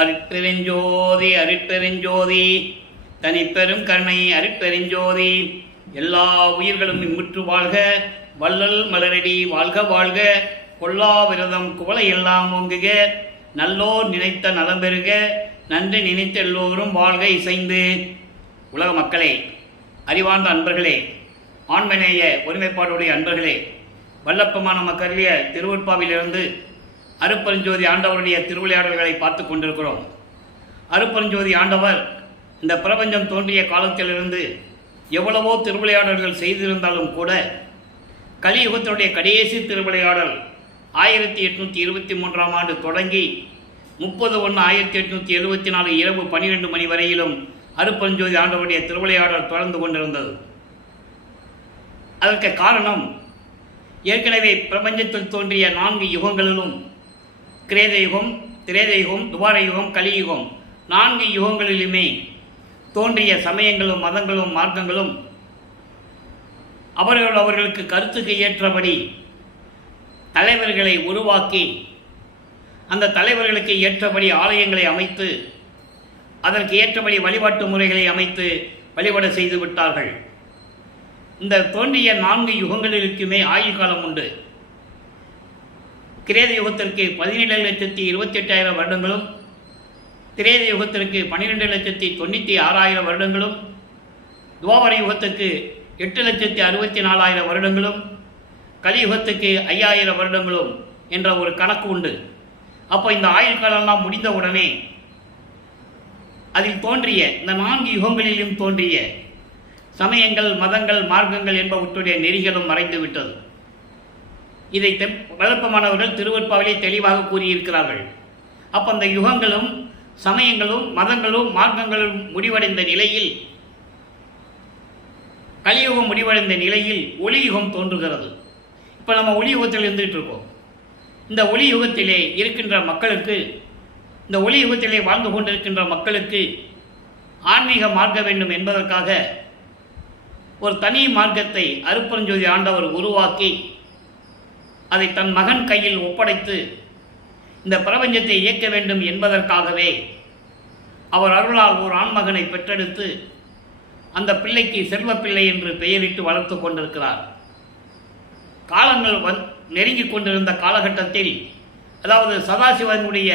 அருட்பெருஞ்சோதி அருட்பெருஞ்சோதி தனிப்பெரும் கருணை அருட்பெருஞ்சோதி. எல்லா உயிர்களும் இம்முற்று வாழ்க, வள்ளல் மலரடி வாழ்க வாழ்க, கொல்லா விரதம் குவளை எல்லாம் ஓங்குக, நல்லோர் நினைத்த நலம் பெறுக, நன்றி நினைத்த எல்லோரும் வாழ்க இசைந்து. உலக மக்களே, அறிவார்ந்த அன்பர்களே, ஆண்மநேய ஒருமைப்பாடுடைய அன்பர்களே, வல்லப்பமான மக்களிய திருவற்பாவிலிருந்து அருட்பெருஞ்சோதி ஆண்டவருடைய திருவிளையாடல்களை பார்த்து கொண்டிருக்கிறோம். அருட்பெருஞ்சோதி ஆண்டவர் இந்த பிரபஞ்சம் தோன்றிய காலத்திலிருந்து எவ்வளவோ திருவிளையாடல்கள் செய்திருந்தாலும் கூட கலியுகத்தினுடைய கடைசி திருவிளையாடல் 1823ஆம் ஆண்டு தொடங்கி 30/1/1874 இரவு 12 மணி வரையிலும் அருட்பெருஞ்சோதி ஆண்டவருடைய திருவிளையாடல் தொடர்ந்து கொண்டிருந்தது. அதற்கு காரணம், ஏற்கனவே பிரபஞ்சத்தில் தோன்றிய 4 யுகங்களிலும் கிரேத யுகம், திரேத யுகம், துவார யுகம், கலியுகம் 4 யுகங்களிலுமே தோன்றிய சமயங்களும் மதங்களும் மார்க்கங்களும் அவர்களுக்கு கருத்துக்கு ஏற்றபடி தலைவர்களை உருவாக்கி அந்த தலைவர்களுக்கு ஏற்றபடி ஆலயங்களை அமைத்து அதற்கு ஏற்றபடி வழிபாட்டு முறைகளை அமைத்து வழிபாடு செய்து விட்டார்கள். இந்த தோன்றிய 4 யுகங்களிலுக்குமே ஆயுள் காலம் உண்டு. கிரேத யுகத்திற்கு 17,28,000 வருடங்களும், திரேத யுகத்திற்கு 12,96,000 வருடங்களும், துவாபர யுகத்துக்கு 8,64,000 வருடங்களும், கலியுகத்துக்கு 5,000 வருடங்களும் என்ற ஒரு கணக்கு உண்டு. அப்போ இந்த ஆயுள் காலம்லாம் முடிந்தவுடனே அதில் தோன்றிய இந்த 4 யுகங்களிலும் தோன்றிய சமயங்கள், மதங்கள், மார்க்கங்கள் என்பவற்றுடைய நெறிகளும் மறைந்து விட்டது. இதை வழக்கமானவர்கள் திருவற்பாவிலே தெளிவாக கூறியிருக்கிறார்கள். அப்போ அந்த யுகங்களும் சமயங்களும் மதங்களும் மார்க்கங்களும் முடிவடைந்த நிலையில், கலியுகம் முடிவடைந்த நிலையில் ஒளியுகம் தோன்றுகிறது. இப்போ நம்ம ஒளியுகத்தில் இருந்துகிட்டு இருக்கோம். இந்த ஒளியுகத்திலே இருக்கின்ற மக்களுக்கு, இந்த ஒளியுகத்திலே வாழ்ந்து கொண்டிருக்கின்ற மக்களுக்கு ஆன்மீக மார்க்க வேண்டும் என்பதற்காக ஒரு தனி மார்க்கத்தை அருட்பெருஞ்சோதி ஆண்டவர் உருவாக்கி அதை தன் மகன் கையில் ஒப்படைத்து இந்த பிரபஞ்சத்தை இயக்க வேண்டும் என்பதற்காகவே அவர் அருளால் ஒரு ஆண்மகனை பெற்றெடுத்து அந்த பிள்ளைக்கு செல்வப்பிள்ளை என்று பெயரிட்டு வளர்த்து கொண்டிருக்கிறார். காலங்கள் நெருங்கிக் கொண்டிருந்த காலகட்டத்தில், அதாவது சதாசிவனுடைய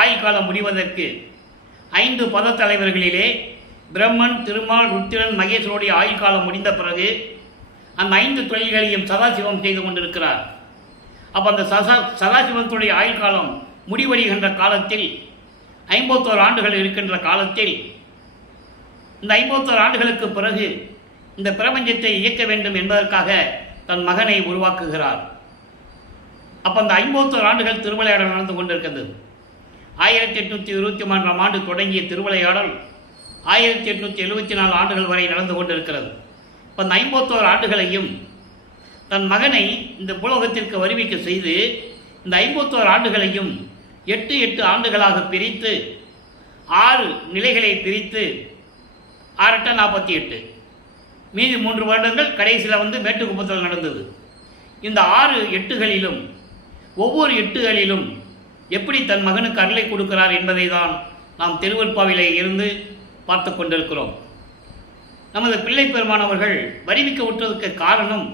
ஆயுள் காலம் முடிவதற்கு 5 பத தலைவர்களிலே பிரம்மன், திருமால், ருத்திரன், மகேஸ்வருடைய ஆயுள் காலம் முடிந்த பிறகு அந்த 5 தொழில்களையும் சதாசிவம் செய்து கொண்டிருக்கிறார். அப்போ அந்த சதாசிவத்துடைய ஆயுள் காலம் முடிவடைகின்ற காலத்தில் 51 ஆண்டுகள் இருக்கின்ற காலத்தில், இந்த 51 ஆண்டுகளுக்கு பிறகு இந்த பிரபஞ்சத்தை இயக்க வேண்டும் என்பதற்காக தன் மகனை உருவாக்குகிறார். அப்போ அந்த 51 ஆண்டுகள் திருவிளையாடல் நடந்து கொண்டிருக்கிறது. 1823ஆம் ஆண்டு தொடங்கிய திருவிளையாடல் 1874 ஆண்டுகள் வரை நடந்து கொண்டிருக்கிறது. இப்போ அந்த 51 ஆண்டுகளையும் தன் மகனை இந்த புலோகத்திற்கு வருவிக்க செய்து இந்த 51 ஆண்டுகளையும் 8 ஆண்டுகளாக பிரித்து 6 நிலைகளை பிரித்து 6 × 48, மீதி 3 வருடங்கள் கடைசியில் மேட்டுக்குப்பத்தில் நடந்தது. இந்த 6 8களிலும் ஒவ்வொரு 8களிலும் எப்படி தன் மகனுக்கு அருளை கொடுக்கிறார் என்பதை தான் நாம் திருவற்பாவிலே இருந்து பார்த்து கொண்டிருக்கிறோம். நமது பிள்ளை பெருமானவர்கள் வருவிக்க விட்டதற்கு காரணம்,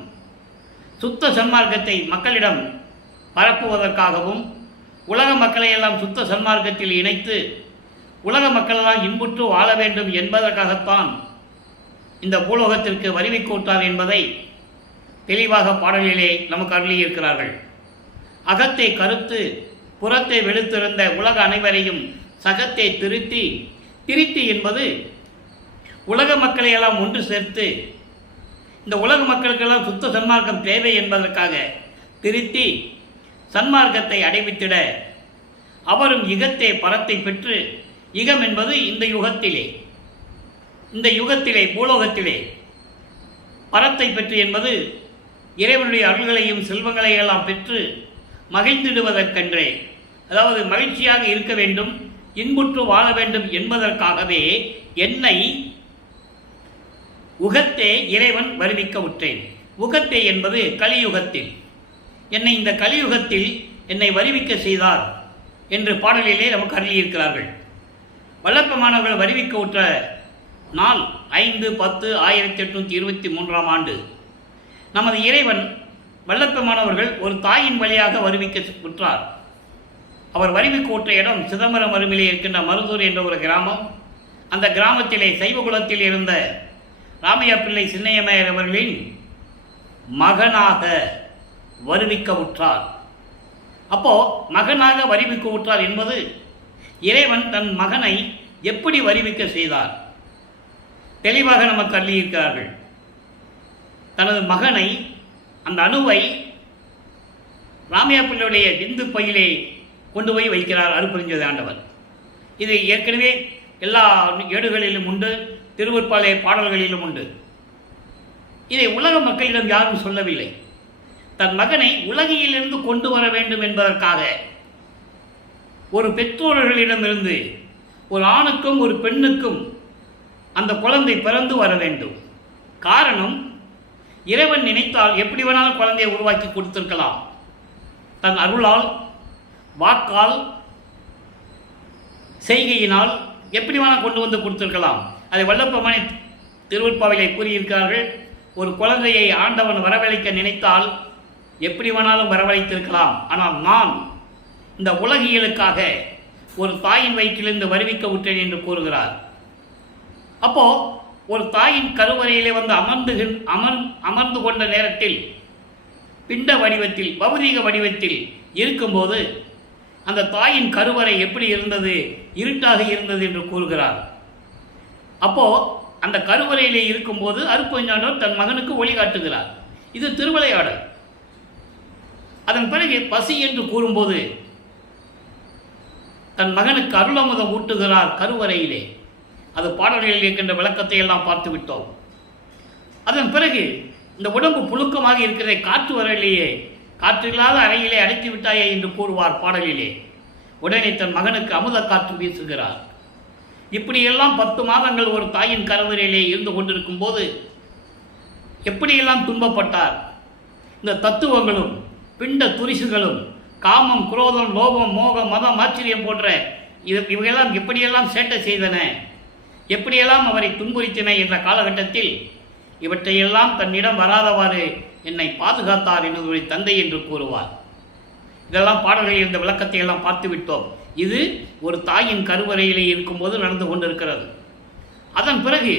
சுத்த சன்மார்க்கத்தை மக்களிடம் பரப்புவதற்காகவும் உலக மக்களையெல்லாம் சுத்த சன்மார்க்கத்தில் இணைத்து உலக மக்களெல்லாம் இன்புற்று வாழ வேண்டும் என்பதற்காகத்தான் இந்த பூலோகத்திற்கு வருவிக்க விட்டார் என்பதை தெளிவாக பாடலிலே நமக்கு அருளியிருக்கிறார்கள். அகத்தை கருத்து புறத்தை வெளுத்திருந்த உலக அனைவரையும் சகத்தை திருத்தி, திருத்தி என்பது உலக மக்களையெல்லாம் ஒன்று சேர்த்து இந்த உலக மக்களுக்கெல்லாம் சுத்த சன்மார்க்கம் தேவை என்பதற்காக திருத்தி சன்மார்க்கத்தை அடைவித்திட அவரும் யுகத்தே பரத்தை பெற்று, யுகம் என்பது இந்த யுகத்திலே பூலோகத்திலே பரத்தை பெற்று என்பது இறைவனுடைய அருள்களையும் செல்வங்களையெல்லாம் பெற்று மகிழ்ந்திடுவதற்கென்றே, அதாவது மகிழ்ச்சியாக இருக்க வேண்டும், இன்புற்று வாழ வேண்டும் என்பதற்காகவே என்னை உகத்தே இறைவன் வருவிக்க உற்றேன். உகத்தே என்பது கலியுகத்தில், என்னை இந்த கலியுகத்தில் என்னை வருவிக்க செய்தார். என்று பாடலிலே நமக்கு அருளியிருக்கிறார்கள். வல்லற்பமானவர்கள் வருவிக்க உற்ற நாள் 5/10/1823 ஆண்டு. நமது இறைவன் வல்லற்பமானவர்கள் ஒரு தாயின் வழியாக வருவிக்க உற்றார். அவர் வருவிக்க உற்ற இடம் சிதம்பரம் அருகிலே இருக்கின்ற மருதூர் என்ற ஒரு கிராமம். அந்த கிராமத்திலே சைவகுலத்தில் இருந்த ராமையா பிள்ளை சின்னையம்மையார் அவர்களின் மகனாக வருவிக்க உற்றார். அப்போ மகனாக வருவிக்க உற்றார் என்பது இறைவன் தன் மகனை எப்படி வருவிக்க செய்தார் தெளிவாக நமக்கு அள்ளியிருக்கிறார்கள். தனது மகனை, அந்த அணுவை ராமையா பிள்ளையுடைய விந்து பையிலே கொண்டு போய் வைக்கிறார் அருட்பெருஞ்சோதி ஆண்டவர். இது ஏற்கனவே எல்லா ஏடுகளிலும் உண்டு, திருவருட்பாலை பாடல்களிலும் உண்டு. இதை உலக மக்களிடம் யாரும் சொல்லவில்லை. தன் மகனை உலகிலிருந்து கொண்டு வர வேண்டும் என்பதற்காக ஒரு பெற்றோர்களிடமிருந்து ஒரு ஆணுக்கும் ஒரு பெண்ணுக்கும் அந்த குழந்தை பிறந்து வர வேண்டும். காரணம், இறைவன் நினைத்தால் எப்படி வேணாலும் குழந்தையை உருவாக்கி கொடுத்திருக்கலாம். தன் அருளால், வாக்கால், செய்கையினால் எப்படி வேணால் கொண்டு வந்து கொடுத்திருக்கலாம். அதை வல்லப்பெருமானை திருவருட்பாவிலே கூறியிருக்கிறார்கள். ஒரு குழந்தையை ஆண்டவன் வரவழைக்க நினைத்தால் எப்படி வேணாலும் வரவழைத்திருக்கலாம். ஆனால் நான் இந்த உலகியலுக்காக ஒரு தாயின் வயிற்றிலிருந்து வருவிக்க விட்டேன் என்று கூறுகிறார். அப்போ ஒரு தாயின் கருவறையிலே வந்து அமர்ந்து கொண்ட நேரத்தில் பிண்ட வடிவத்தில், பௌதீக வடிவத்தில் இருக்கும்போது அந்த தாயின் கருவறை எப்படி இருந்தது? இருட்டாக இருந்தது என்று கூறுகிறார். அப்போ அந்த கருவறையிலே இருக்கும்போது அருட்பெருஞ்சாண்டவர் தன் மகனுக்கு ஒளி காட்டுகிறார். இது திருவிளையாடல். அதன் பிறகு பசி என்று கூறும்போது தன் மகனுக்கு அருளமுதம் ஊட்டுகிறார் கருவறையிலே. அது பாடல்களில் இருக்கின்ற விளக்கத்தை எல்லாம் பார்த்து விட்டோம். அதன் பிறகு இந்த உடம்பு புழுக்கமாக இருக்கிறதை காற்று வரலையே, காற்று இல்லாத அறையிலே அடைத்து விட்டாயே என்று கூறுவார் பாடலிலே. உடனே தன் மகனுக்கு அமுத காற்று வீசுகிறார். இப்படியெல்லாம் 10 மாதங்கள் ஒரு தாயின் கருவறையிலே இருந்து கொண்டிருக்கும் போது எப்படியெல்லாம் துன்பப்பட்டார். இந்த தத்துவங்களும் பிண்ட துரிசுகளும் காமம், குரோதம், லோபம், மோகம், மதம், ஆச்சரியம் போன்ற இவையெல்லாம் எப்படியெல்லாம் சேட்டை செய்தன, எப்படியெல்லாம் அவரை துன்புறுத்தின என்ற காலகட்டத்தில் இவற்றையெல்லாம் தன்னிடம் வராதவாறு என்னை பாதுகாத்தார் என்னுடைய தந்தை என்று கூறுவார். இதெல்லாம் பாடல்களில் இருந்த விளக்கத்தை எல்லாம் பார்த்து விட்டோம். இது ஒரு தாயின் கருவறையிலே இருக்கும்போது நடந்து கொண்டிருக்கிறது. அதன் பிறகு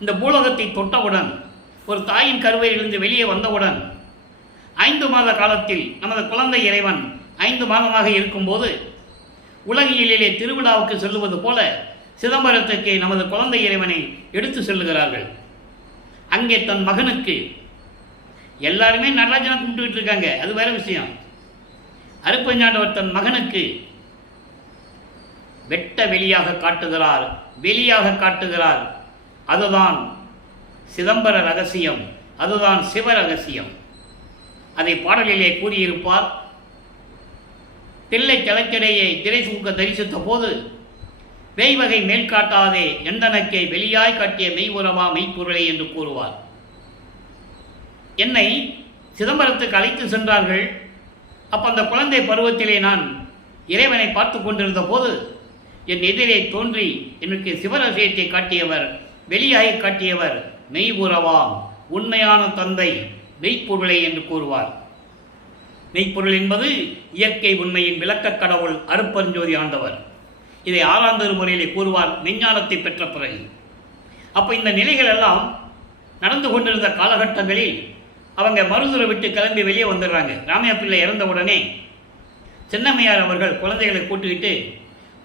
இந்த பூலோகத்தை தொட்டவுடன், ஒரு தாயின் கருவறையிலிருந்து வெளியே வந்தவுடன் 5 மாத காலத்தில் நமது குழந்தை இறைவன் 5 மாதமாக இருக்கும்போது உலகியலிலே திருவிழாவுக்கு செல்லுவது போல சிதம்பரத்துக்கு நமது குழந்தை இறைவனை எடுத்து செல்லுகிறார்கள். அங்கே தன் மகனுக்கு எல்லாருமே நடராஜனை கும்பிட்டுக்கிட்டு இருக்காங்க, அது வேற விஷயம். அருட்பெருஞ்சாண்டவர் தன் மகனுக்கு வெட்ட வெளியாக காட்டுகிறார். அதுதான் சிதம்பர ரகசியம், அதுதான் சிவ ரகசியம். அதை பாடலிலே கூறியிருப்பார். தில்லை தலைக்கடையை திரை தூக்க தரிசித்த போது வேய்வகை மேல் காட்டாதே எந்தனக்கை வெளியாய் காட்டிய மெய்வுறவா மெய்ப்பொருளை என்று கூறுவார். என்னை சிதம்பரத்துக்கு அழைத்து சென்றார்கள். அப்போ அந்த குழந்தை பருவத்திலே நான் இறைவனை பார்த்து கொண்டிருந்த போது என் எதிரே தோன்றி எனக்கு சிவரகசியத்தை காட்டியவர், வெளியாகி காட்டியவர் மெய்வுறவாம், உண்மையான தந்தை, மெய்ப்பொருளை என்று கூறுவார். மெய்ப்பொருள் என்பது இயற்கை உண்மையின் விளக்கக் கடவுள் அருட்பெருஞ்சோதி ஆண்டவர். இதை 6ஆம் திருமுறையிலே கூறுவார் மெஞ்ஞானத்தை பெற்ற பிறகு. அப்போ இந்த நிலைகள் எல்லாம் நடந்து கொண்டிருந்த காலகட்டங்களில் அவங்க மருதுரை விட்டு கிளம்பி வெளியே வந்துடுறாங்க. ராமையா பிள்ளை இறந்தவுடனே சின்னம்மையார் அவர்கள் குழந்தைகளை கூட்டிக்கிட்டு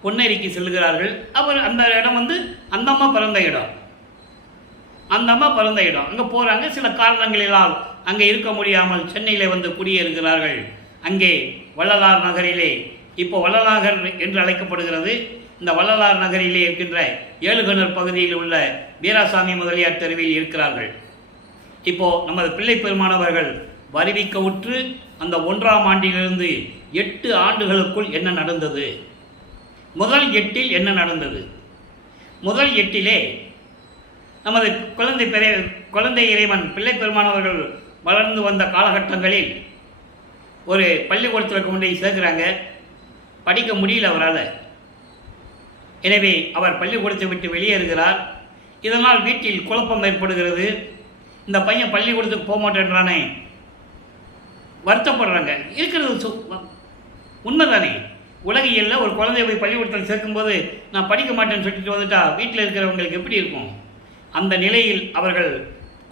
பொன்னேரிக்கு செல்கிறார்கள். அவர் அந்த இடம் வந்து அந்த அம்மா பிறந்த இடம். அங்கே போகிறாங்க. சில காரணங்களினால் அங்கே இருக்க முடியாமல் சென்னையில் வந்து குடியேறுகிறார்கள். அங்கே வள்ளலார் நகரிலே, இப்போ வள்ளலார் என்று அழைக்கப்படுகிறது, இந்த வள்ளலார் நகரிலே இருக்கின்ற ஏழுகணர் பகுதியில் உள்ள வீராசாமி முதலியார் தெருவில் இருக்கிறார்கள். இப்போ நமது பிள்ளை பெருமானவர்கள் வருவிக்க உற்று அந்த 1ஆம் ஆண்டிலிருந்து 8 ஆண்டுகளுக்குள் என்ன நடந்தது? முதல் 8இல் என்ன நடந்தது? முதல் 8இலே நமது குழந்தை இறைவன் பிள்ளை பெருமானவர்கள் வளர்ந்து வந்த காலகட்டங்களில் ஒரு பள்ளிக்கூடத்தில் கொண்டு சேர்க்குறாங்க. படிக்க முடியல அவரால். எனவே அவர் பள்ளிக்கூடத்தை விட்டு வெளியேறுகிறார். இதனால் வீட்டில் குழப்பம் ஏற்படுகிறது. இந்த பையன் பள்ளிக்கூடத்துக்கு போக மாட்டேன்றானே, வருத்தப்படுறாங்க. இருக்கிறது உண்மைதானே. உலகியல்ல ஒரு குழந்தைய போய் பள்ளிக்கூடத்தில் சேர்க்கும்போது நான் படிக்க மாட்டேன்னு சொல்லிட்டு வந்துட்டா வீட்டில் இருக்கிறவங்களுக்கு எப்படி இருக்கும்? அந்த நிலையில் அவர்கள்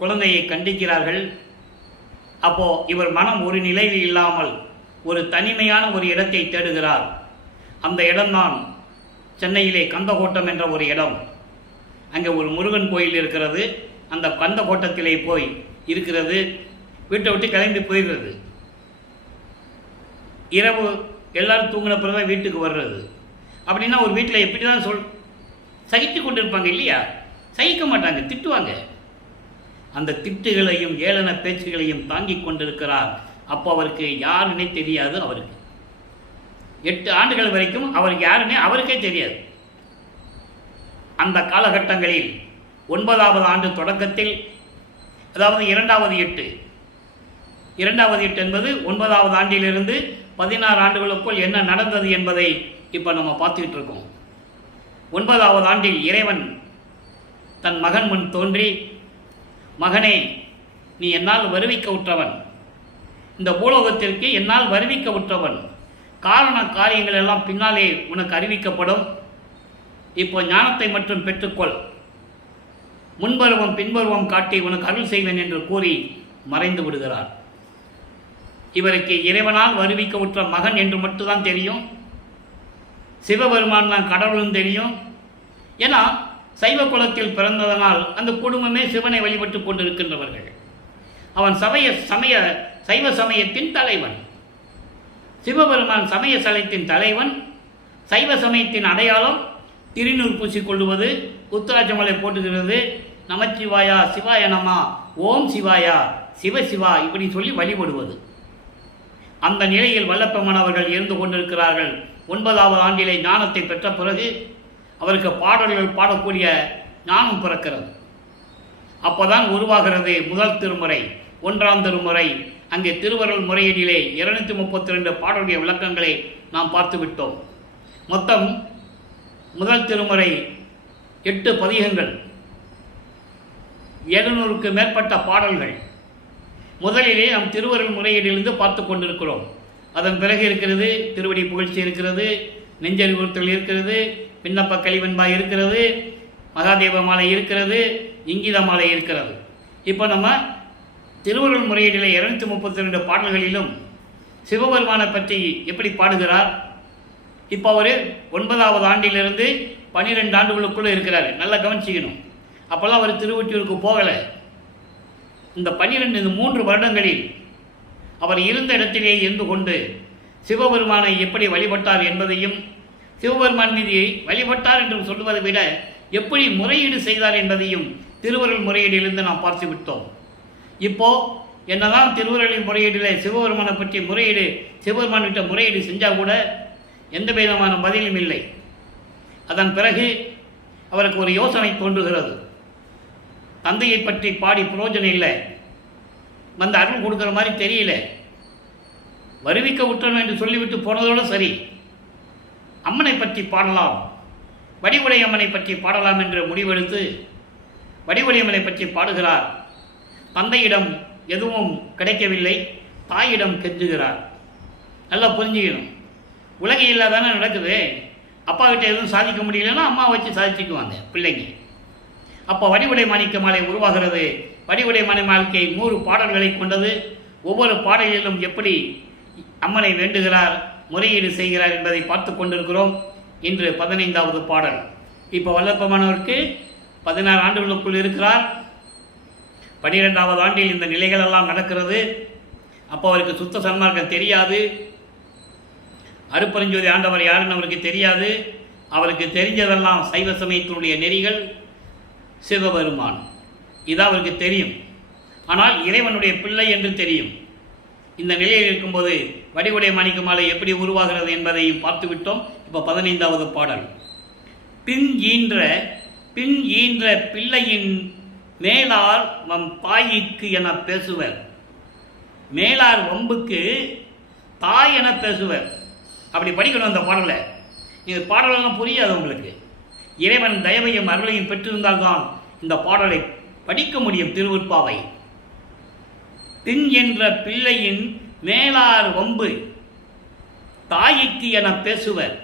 குழந்தையை கண்டிக்கிறார்கள். அப்போது இவர் மனம் ஒரு நிலையில் இல்லாமல் ஒரு தனிமையான ஒரு இடத்தை தேடுகிறார். அந்த இடம்தான் சென்னையிலே கந்தகோட்டம் என்ற ஒரு இடம். அங்கே ஒரு முருகன் கோயில் இருக்கிறது. அந்த கந்தகோட்டத்திலே போய் இருக்கிறது. வீட்டை விட்டு கிளம்பி போயிடுறது. இரவு எல்லாரும் தூங்கின பிறகு தான் வீட்டுக்கு வர்றது. அப்படின்னா ஒரு வீட்டில் எப்படி தான் சகித்து கொண்டு இருப்பாங்க இல்லையா? சகிக்க மாட்டாங்க, திட்டுவாங்க. அந்த திட்டுகளையும் ஏளன பேச்சுகளையும் தாங்கி கொண்டிருக்கிறார். அப்போ அவருக்கு யாருன்னே தெரியாது. அவருக்கு 8 ஆண்டுகள் வரைக்கும் அவருக்கு யாருன்னே அவருக்கே தெரியாது. அந்த காலகட்டங்களில் 9வது ஆண்டு தொடக்கத்தில், அதாவது 2வது 8 என்பது 9வது ஆண்டிலிருந்து 16 ஆண்டுகளுக்குள் என்ன நடந்தது என்பதை இப்போ நம்ம பார்த்துக்கிட்டு இருக்கோம். 9வது ஆண்டில் இறைவன் தன் மகன் முன் தோன்றி, மகனே, நீ என்னால் வருவிக்க உற்றவன், இந்த பூலோகத்திற்கு என்னால் வருவிக்க உற்றவன், காரண காரியங்கள் எல்லாம் பின்னாலே உனக்கு அறிவிக்கப்படும். இப்போ ஞானத்தை மட்டும் பெற்றுக்கொள், முன்பருவம் பின்பருவம் காட்டி உனக்கு அருள் செய்வேன் என்று கூறி மறைந்து விடுகிறார். இவருக்கு இறைவனால் வருவிக்க உற்ற மகன் என்று மட்டும்தான் தெரியும். சிவபெருமான் தான் கடவுளும் தெரியும். ஏன்னா சைவ குலத்தில் பிறந்ததனால் அந்த குடும்பமே சிவனை வழிபட்டு கொண்டிருக்கின்றவர்கள். அவன் சைவ சமயத்தின் தலைவன். சிவபெருமான் சமய சமயத்தின் தலைவன். சைவ சமயத்தின் அடையாளம் திருநூறு பூசிக்கொள்வது, உத்தராட்சமலை போட்டுகிறது, நமச்சிவாயா சிவாய நமா, ஓம் சிவாயா சிவசிவா இப்படி சொல்லி வழிபடுவது. அந்த நிலையில் வல்லப்பெருமான் அவர்கள் இருந்து கொண்டிருக்கிறார்கள். 9வது ஆண்டிலே ஞானத்தை பெற்ற பிறகு அவருக்கு பாடல்கள் பாடக்கூடிய ஞானம் பிறக்கிறது. அப்போதான் உருவாகிறது முதல் திருமுறை, 1ஆம் திருமுறை. அங்கே திருவருள் முறையீடிலே 232 பாடலுடைய விளக்கங்களை நாம் பார்த்து விட்டோம். மொத்தம் முதல் திருமுறை 8 பதிகங்கள், 700க்கு மேற்பட்ட பாடல்கள். முதலிலே நாம் திருவருள் முறையீடிலிருந்து பார்த்து கொண்டிருக்கிறோம். அதன் பிறகு இருக்கிறது திருவடி புகழ்ச்சி இருக்கிறது, நெஞ்சறிவுறுத்தல் இருக்கிறது, விண்ணப்ப கலிவெண்பா இருக்கிறது, மகாதேவ மாலை இருக்கிறது, இங்கித மாலை இருக்கிறது. இப்போ நம்ம திருவருள் முறையீடிலே 232 பாடல்களிலும் சிவபெருமானை பற்றி எப்படி பாடுகிறார். இப்போ அவர் 9வது ஆண்டிலிருந்து 12 ஆண்டுகளுக்குள்ளே இருக்கிறார். நல்லா கவனிச்சிக்கணும். அப்போல்லாம் அவர் திருவொற்றியூருக்கு போகலை. இந்த 3 வருடங்களில் அவர் இருந்த இடத்திலே இருந்து கொண்டு சிவபெருமானை எப்படி வழிபட்டார் என்பதையும், சிவபெருமான் மீது வழிபட்டார் என்று சொல்வதை விட எப்படி முறையீடு செய்தார் என்பதையும் திருவருள் முறையீடிலிருந்து நாம் பார்த்து விட்டோம். இப்போ என்னதான் திருவருளின் முறையீடில் சிவபெருமானை பற்றி சிவபெருமான் விட்ட முறையீடு செஞ்சால் கூட எந்த விதமான பதிலும் இல்லை. அதன் பிறகு அவருக்கு ஒரு யோசனை தோன்றுகிறது. தந்தையை பற்றி பாடி பிரயோஜனம் இல்லை, வந்து அருள் கொடுக்குற மாதிரி தெரியல, வருவிக்க விட்டணும் என்று சொல்லிவிட்டு போனதோடு சரி, அம்மனை பற்றி பாடலாம், வடிவுடை அம்மனை பற்றி பாடலாம் என்று முடிவெடுத்து வடிவுடை அம்மனை பற்றி பாடுகிறார். தந்தையிடம் எதுவும் கிடைக்கவில்லை, தாயிடம் கெஞ்சுகிறார். நல்லா புரிஞ்சுக்கணும். உலகையில் தானே நடக்குது. அப்பா கிட்ட எதுவும் சாதிக்க முடியலன்னா அம்மா வச்சு சாதிச்சுக்குவாங்க பிள்ளைங்க. அப்போ வடிவுடை மாணிக்க மாலை உருவாகிறது. வடிவுடை மாணிக்க 100 பாடல்களை கொண்டது. ஒவ்வொரு பாடலிலும் எப்படி அம்மனை வேண்டுகிறார், முறையீடு செய்கிறார் என்பதை பார்த்து கொண்டிருக்கிறோம். இன்று 15வது பாடல். இப்போ வல்லப்பமானவருக்கு 16 ஆண்டுகளுக்குள் இருக்கிறார். 12வது ஆண்டில் இந்த நிலைகளெல்லாம் நடக்கிறது. அப்போ அவருக்கு சுத்த சன்மார்க்கம் தெரியாது. அருப்பரஞ்சோதி ஆண்டவர் யாருன்னு அவருக்கு தெரியாது. அவருக்கு தெரிஞ்சதெல்லாம் சைவ சமயத்தினுடைய நெறிகள், சிவபெருமான், இதான் அவருக்கு தெரியும். ஆனால் இறைவனுடைய பிள்ளை என்று தெரியும். இந்த நிலையில் இருக்கும்போது வடிவுடை மாணிக்க மாலை எப்படி உருவாகிறது என்பதையும் பார்த்து விட்டோம். இப்போ 15வது பாடல். பின் ஈன்ற பிள்ளையின் மேலார் வம் தாய்க்கு என பேசுவர். மேலார் வம்புக்கு தாய் என பேசுவர். அப்படி படிக்கணும் அந்த பாடலை. இது பாடலெல்லாம் புரியாது உங்களுக்கு. இறைவன் தயவையும் அருளையும் பெற்றிருந்தால்தான் இந்த பாடலை படிக்க முடியும். திருவருட்பாவை. பின் என்ற பிள்ளையின் மேலார் வம்பு தாய்க்கு என பேசுவர்,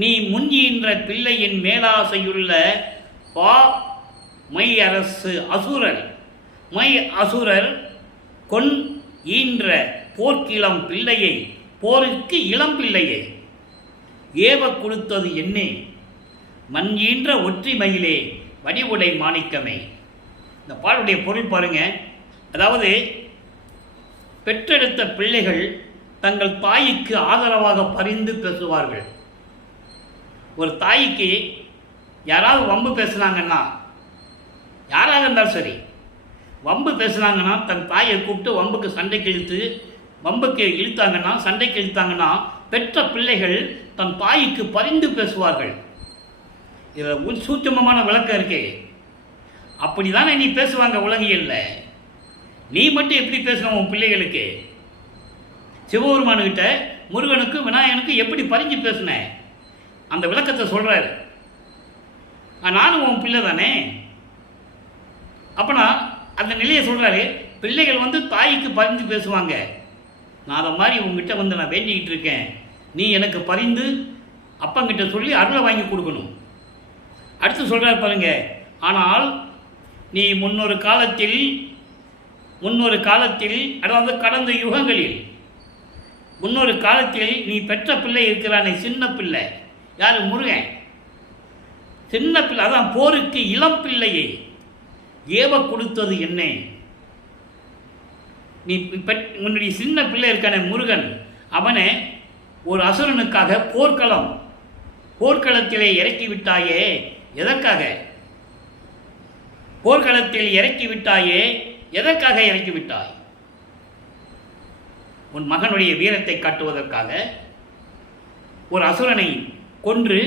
நீ முன்கின்ற பிள்ளையின் மேலாசையுள்ள பா மை அரசு அசுரர் மை அசுரர் கொன் ஈன்ற போர்க்கிளம் பிள்ளையை போருக்கு இளம் பிள்ளையை ஏவ கொடுத்தது என்னே மண் ஈன்ற ஒற்றிமையிலே வடிவுடை மாணிக்கமே. இந்த பாடலுடைய பொருள் பாருங்க. அதாவது பெற்றெடுத்த பிள்ளைகள் தங்கள் தாய்க்கு ஆதரவாக பரிந்து பேசுவார்கள். ஒரு தாய்க்கு யாராவது வம்பு பேசுனாங்கன்னா, யாராக இருந்தாலும் சரி, வம்பு பேசுனாங்கன்னா தன் தாயை கூப்பிட்டு வம்புக்கு சண்டைக்கு இழுத்தாங்கன்னா பெற்ற பிள்ளைகள் தன் தாய்க்கு பரிந்து பேசுவார்கள். இதில் சூட்சமமான விளக்கம் இருக்கே. அப்படிதானே நீ பேசுவாங்க உலகியல்ல. நீ மட்டும் எப்படி பேசணும் உன் பிள்ளைகளுக்கு? சிவபெருமானுக்கிட்ட முருகனுக்கு விநாயகனுக்கு எப்படி பரிஞ்சு பேசின அந்த விளக்கத்தை சொல்கிறாரு. நானும் உன் பிள்ளை தானே. அப்போனா அந்த நிலையை சொல்கிறாரு. பிள்ளைகள் தாய்க்கு பரிந்து பேசுவாங்க. நான் அதை மாதிரி உங்ககிட்ட நான் வேண்டிக்கிட்டு இருக்கேன், நீ எனக்கு பரிந்து அப்பங்கிட்ட சொல்லி அருளை வாங்கி கொடுக்கணும். அடுத்து சொல்கிறார் பாருங்க. ஆனால் நீ முன்னொரு காலத்தில் அதாவது கடந்த யுகங்களில் முன்னொரு காலத்தில் நீ பெற்ற பிள்ளை இருக்கிறானே, சின்ன பிள்ளை, யார்? முருகன். சின்ன பிள்ளை, அதான் போருக்கு இளம் பிள்ளையை ஏவ கொடுத்தது என்ன? நீ முன்னாடி சின்ன பிள்ளை இருக்கானே முருகன், அவனை ஒரு அசுரனுக்காக போர்க்களத்திலே இறக்கி விட்டாயே. எதற்காக? போர்க்களத்தில் இறக்கி விட்டாயே, எதற்காக இறக்கி விட்டாய்? உன் மகனுடைய வீரத்தை காட்டுவதற்காக. ஒரு அசுரனை கொன்று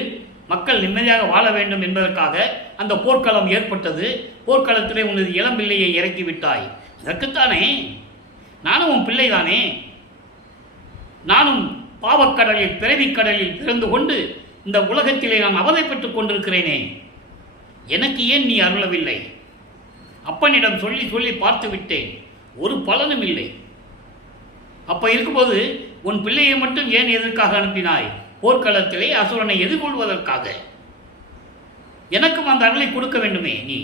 மக்கள் நிம்மதியாக வாழ வேண்டும் என்பதற்காக அந்த போர்க்களம் ஏற்பட்டது. போர்க்களத்திலே உனது இளம் பிள்ளையை இறக்கி விட்டாய். அதற்குத்தானே. நானும் உன் பிள்ளை தானே. நானும் பாவக்கடலில் பிறவிக்கடலில் பிறந்து கொண்டு இந்த உலகத்திலே நான் அவதைப்பட்டுக் கொண்டிருக்கிறேனே. எனக்கு ஏன் நீ அருளவில்லை? அப்பனிடம் சொல்லி சொல்லி பார்த்து விட்டேன், ஒரு பலனும் இல்லை. அப்போ இருக்கும்போது உன் பிள்ளையை மட்டும் ஏன் எதற்காக அனுப்பினாய்? போர்க்களத்திலே அசுரனை எதிர்கொள்வதற்காக. எனக்கும் அந்த அருளை கொடுக்க வேண்டுமே. நீ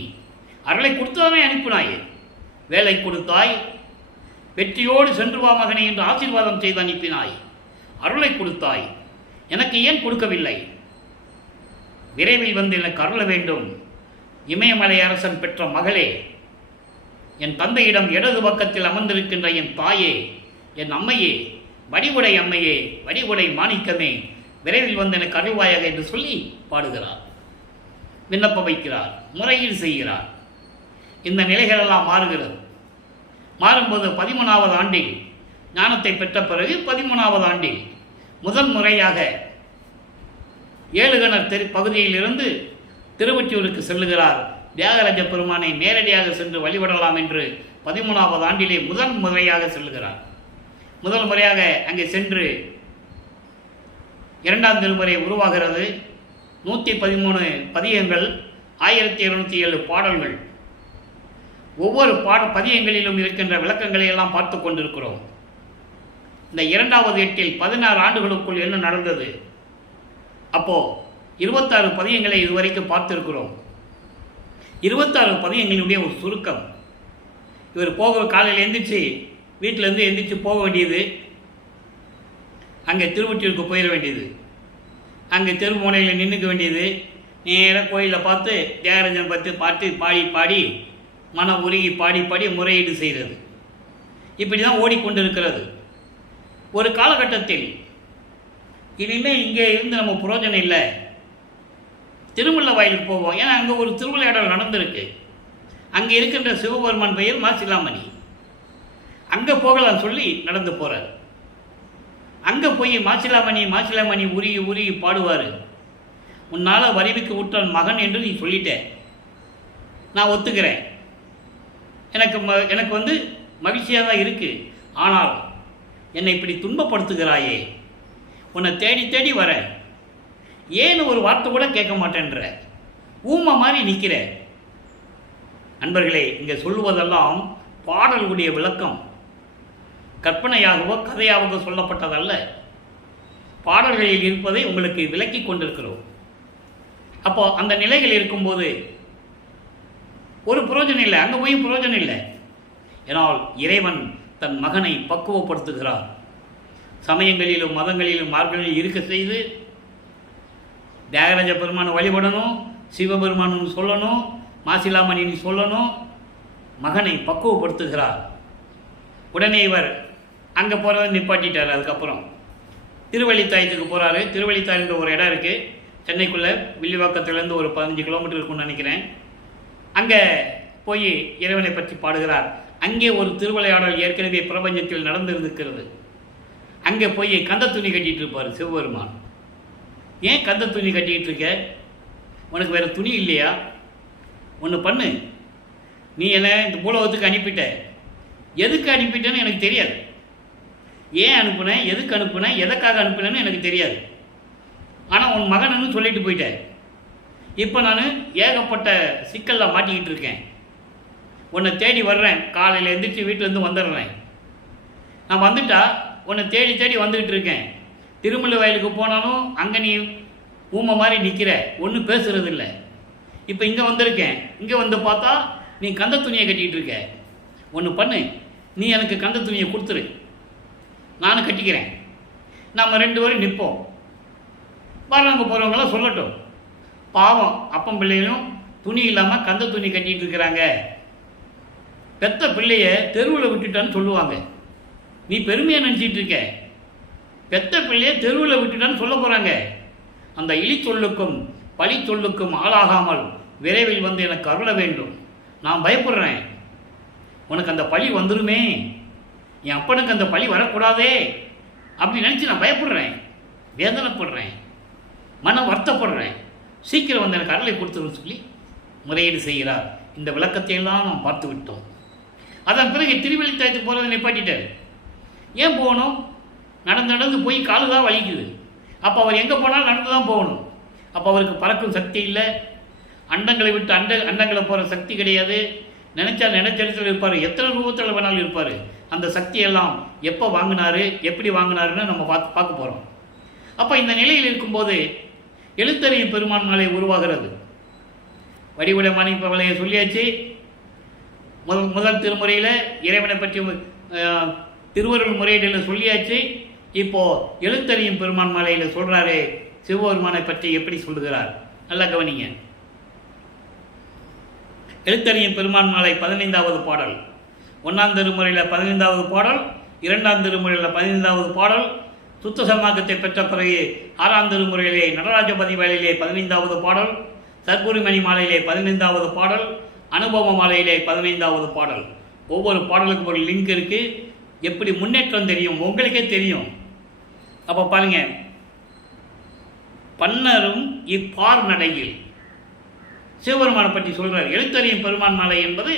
அருளை கொடுத்ததானே அனுப்பினாய். வேலை கொடுத்தாய், வெற்றியோடு சென்று வா மகனே என்று ஆசீர்வாதம் செய்து அனுப்பினாய். அருளை கொடுத்தாய், எனக்கு ஏன் கொடுக்கவில்லை? விரைவில் எனக்கு அருள வேண்டும். இமயமலை அரசன் பெற்ற மகளே, என் தந்தையிடம் இடது பக்கத்தில் அமர்ந்திருக்கின்ற என் தாயே, என் அம்மையே, வடிவுடை அம்மையே, வடிவுடை மாணிக்கமே, விரைவில் எனக்கு அருள்வாயாக என்று சொல்லி பாடுகிறார். விண்ணப்பம் வைக்கிறார், முறையில் செய்கிறார். இந்த நிலைகளெல்லாம் மாறுகிறது. மாறும்போது 13வது ஆண்டில் ஞானத்தை பெற்ற பிறகு 13வது ஆண்டில் முதல் முறையாக ஏழுகணர் பகுதியிலிருந்து திருவொற்றியூருக்கு செல்லுகிறார். தியாகராஜ பெருமானை நேரடியாக சென்று வழிபடலாம் என்று 13வது ஆண்டிலே முதல் முறையாக செல்லுகிறார். முதல் முறையாக அங்கே சென்று 2ஆம் திருமுறை உருவாகிறது. 113 பதியங்கள், 1207 பாடல்கள். ஒவ்வொரு பதியங்களிலும் இருக்கின்ற விளக்கங்களை எல்லாம் பார்த்து கொண்டிருக்கிறோம். இந்த 2வது எட்டில் 16 ஆண்டுகளுக்குள் என்ன நடந்தது? அப்போ 26 பதியங்களை இதுவரைக்கும் பார்த்திருக்கிறோம். 26 பதியங்களுடைய ஒரு சுருக்கம். இவர் காலையில் எந்திரிச்சு வீட்டிலேருந்து எந்திரிச்சு போக வேண்டியது, அங்கே திருவொற்றியூருக்கு போயிட வேண்டியது, அங்கே தெருமுனையில் நின்றுக்க வேண்டியது, நேராக கோயிலில் பார்த்து தியாகராஜன் பார்த்து பாடி மனம் உருகி பாடி முறையீடு செய்கிறது. இப்படி தான் ஓடிக்கொண்டிருக்கிறது. ஒரு காலகட்டத்தில் இனிமேல் இங்கே இருந்து நம்ம புரோஜனம் இல்லை, திருமல்ல வயலுக்கு போவோம். ஏன்னா அங்கே ஒரு திருவிளையாடல் நடந்திருக்கு. அங்கே இருக்கின்ற சிவபெருமான் பெயர் மாசிலாமணி. அங்கே போகலாம் சொல்லி நடந்து போகிறார். அங்கே போய் மாசிலாமணி உருகி பாடுவார். உன்னால் வரிவுக்கு விட்டான் மகன் என்று நீ சொல்லிட்ட, நான் ஒத்துக்கிறேன். எனக்கு மகிழ்ச்சியாக தான் இருக்குது. ஆனால் என்னை இப்படி துன்பப்படுத்துகிறாயே, உன்னை தேடி தேடி வரேன், ஏன்னு ஒரு வார்த்தை கூட கேட்க மாட்டேன்ற, ஊமை மாதிரி நிற்கிற. நண்பர்களே, இங்கே சொல்லுவதெல்லாம் பாடல்களுடைய விளக்கம், கற்பனையாகவோ கதையாகவோ சொல்லப்பட்டதல்ல. பாடல்களில் இருப்பதை உங்களுக்கு விளக்கி கொண்டிருக்கிறோம். அப்போ அந்த நிலைகள் இருக்கும்போது ஒரு புரோஜனம் இல்லை, அங்கே போய் புரோஜனம் இல்லை. ஏனால் இறைவன் தன் மகனை பக்குவப்படுத்துகிறார். சமயங்களிலும் மதங்களிலும் மார்களிலும் இருக்க செய்து தியாகராஜ பெருமானை வழிபடணும், சிவபெருமானு சொல்லணும், மாசிலாமணின்னு சொல்லணும், மகனை பக்குவப்படுத்துகிறார். உடனே இவர் அங்கே போகிறத நிப்பாட்டிட்டார். அதுக்கப்புறம் திருவள்ளித்தாயத்துக்கு போகிறாரு. திருவள்ளித்தாயன்ற ஒரு இடம் இருக்குது சென்னைக்குள்ளே, வில்லிவாக்கத்துலேருந்து ஒரு 15 கிலோமீட்டர் இருக்குன்னு நினைக்கிறேன். அங்கே போய் இறைவனை பற்றி பாடுகிறார். அங்கே ஒரு திருவிளையாடல் ஏற்கனவே பிரபஞ்சத்தில் நடந்திருக்கிறது. அங்கே போய் கந்த துணி கட்டிகிட்டு இருப்பார் சிவபெருமான். ஏன் கந்த துணி கட்டிக்கிட்டு இருக்க? உனக்கு வேறு துணி இல்லையா? ஒன்று பண்ணு, நீ என்ன இந்த பூலோகத்துக்கு அனுப்பிட்ட, எதுக்கு அனுப்பிட்டேன்னு எனக்கு தெரியாது. ஏன் அனுப்புனேன், எதுக்கு அனுப்புனேன், எதற்காக அனுப்புனேன்னு எனக்கு தெரியாது. ஆனால் உன் மகனுன்னு சொல்லிட்டு போயிட்டேன். இப்போ நான் ஏகப்பட்ட சிக்கலில் மாட்டிக்கிட்டு இருக்கேன். உன்னை தேடி வர்றேன், காலையில் எழுந்திரிச்சு வீட்டிலேருந்து வந்துடுறேன். நான் வந்துட்டா உன்னை தேடி தேடி வந்துக்கிட்டு இருக்கேன். திருமலை வயலுக்கு போனாலும் அங்கே நீ ஊமை மாதிரி நிற்கிற, ஒன்றும் பேசுகிறது இல்லை. இப்போ இங்கே வந்திருக்கேன், இங்கே வந்து பார்த்தா நீ கந்த துணியை கட்டிக்கிட்டு இருக்க. ஒன்று பண்ணு, நீ எனக்கு கந்த துணியை கொடுத்துரு, நானும் கட்டிக்கிறேன், நம்ம 2 பேரும் நிற்போம். வர்றவங்க போகிறவங்களாம் சொல்லட்டும், பாவம் அப்பம் பிள்ளைகளும் துணி இல்லாமல் கந்த துணி கட்டிகிட்டு இருக்கிறாங்க, பெத்த பிள்ளைய தெருவில் விட்டுட்டான்னு சொல்லுவாங்க. நீ பெருமையாக நினச்சிட்டு இருக்க, பெத்த பிள்ளைய தெருவில் விட்டுட்டான்னு சொல்ல போகிறாங்க. அந்த இழி சொல்லுக்கும் பழி சொல்லுக்கும் ஆளாகாமல் விரைவில் வந்து எனக்கு அருள வேண்டும். நான் பயப்படுறேன், உனக்கு அந்த பழி வந்துருமே, என் அப்பனுக்கு அந்த பழி வரக்கூடாதே அப்படி நினச்சி நான் பயப்படுறேன், வேதனைப்படுறேன், மனம் வருத்தப்படுறேன். சீக்கிரம் வந்து எனக்கு அருளை கொடுத்துருன்னு சொல்லி முறையீடு செய்கிறார். இந்த விளக்கத்தையெல்லாம் நாம் பார்த்து விட்டோம். அதன் பிறகு திருவள்ளித்தாயத்துக்கு போகிறத நிப்பாட்டிட்டார். ஏன் போகணும்? நடந்து போய் காலு தான் வலிக்குது. அப்போ அவர் எங்கே போனாலும் நடந்து தான் போகணும். அப்போ அவருக்கு பறக்கும் சக்தி இல்லை, அண்டங்களை விட்டு அண்டங்களை போகிற சக்தி கிடையாது. நினைச்ச இடத்துல இருப்பார், எத்தனை ரூபத்தில் வேணாலும் இருப்பார். அந்த சக்தியெல்லாம் எப்போ வாங்கினாரு, எப்படி வாங்கினாருன்னு நம்ம பார்க்க போகிறோம். அப்போ இந்த நிலையில் இருக்கும்போது எழுத்தறியும் பெருமான் மாலை உருவாகிறது. வடிவுடை மாணிக்கவலையை சொல்லியாச்சு. முதல் திருமுறையில் இறைவனை பற்றி திருவருள் முறையீடில் சொல்லியாச்சு. இப்போது எழுத்தறியும் பெருமான் மாலையில் சொல்கிறாரு, சிவபெருமானை பற்றி எப்படி சொல்லுகிறார், நல்லா கவனிங்க. எழுத்தறியும் பெருமான் மாலை 15வது பாடல், 1ஆம் திருமுறையில் 15வது பாடல், 2ஆம் திருமுறையில் 15வது பாடல், சுத்த சமாக்கத்தை பெற்ற பிறகு 6ஆம் திருமுறையிலே நடராஜபதி வேலையிலே 15வது பாடல், சர்க்குரிமணி மாலையிலே 15வது பாடல், அனுபவ மாலையிலே 15வது பாடல். ஒவ்வொரு பாடலுக்கும் ஒரு லிங்க் இருக்குது. எப்படி முன்னேற்றம் தெரியும் உங்களுக்கே தெரியும். அப்போ பாருங்க, பன்னரும் இப்பார் நடையில் சிவபெருமானை பற்றி சொல்கிறார். எழுத்தறியும் பெருமான் மாலை என்பது,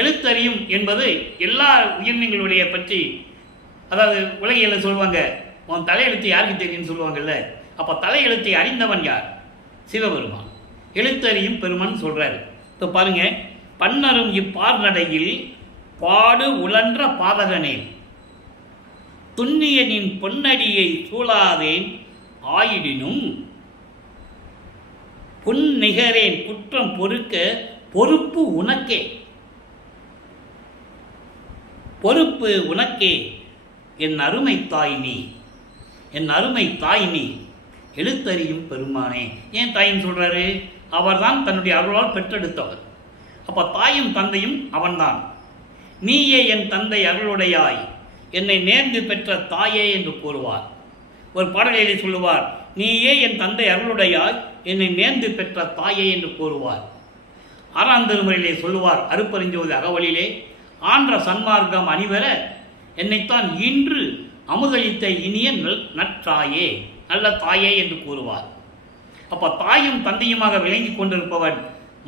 எழுத்தறியும் என்பது எல்லா உயிரினங்களுடைய பற்றி, அதாவது உலகியல்ல சொல்லுவாங்க, உன் தலையெழுத்து யாருக்கு தெரியும்னு சொல்லுவாங்கல்ல. அப்போ தலையெழுத்தை அறிந்தவன் யார்? சிவபெருமான். எழுத்தறியும் பெருமான் சொல்கிறாரு. இப்போ பாருங்க, பன்னரும் இப்பார் நடையில் பாடு உழன்ற பாதகனே, துன்னியனின் பொன்னடியை சூழாதேன் ஆயிடினும் புன்னிகரேன் குற்றம் பொறுக்க பொறுப்பு உனக்கே, பொறுப்பு உனக்கே என் அருமை தாய் நீ, என் அருமை தாய் நீ, எழுத்தறியும் பெருமானே. ஏன் தாயின்னு சொல்கிறாரு? அவர்தான் தன்னுடைய அருளால் பெற்றெடுத்தவர். அப்போ தாயும் தந்தையும் அவன்தான். நீயே என் தந்தை அருளுடையாய், என்னை நேர்ந்து பெற்ற தாயே என்று கூறுவார். ஒரு பாடலிலே சொல்லுவார், நீயே என் தந்தை அருளுடையாய், என்னை நேர்ந்து பெற்ற தாயே என்று கூறுவார். 6ஆம் திருமுறையிலே சொல்லுவார், அருப்பறிஞ்சோதி அகவலிலே, ஆன்ற சன்மார்க்கம் அணிவர என்னைத்தான் இன்று அமுதளித்த இனிய நற்றாயே, நல்ல தாயே என்று கூறுவார். அப்போ தாயும் தந்தையுமாக விளங்கி கொண்டிருப்பவன்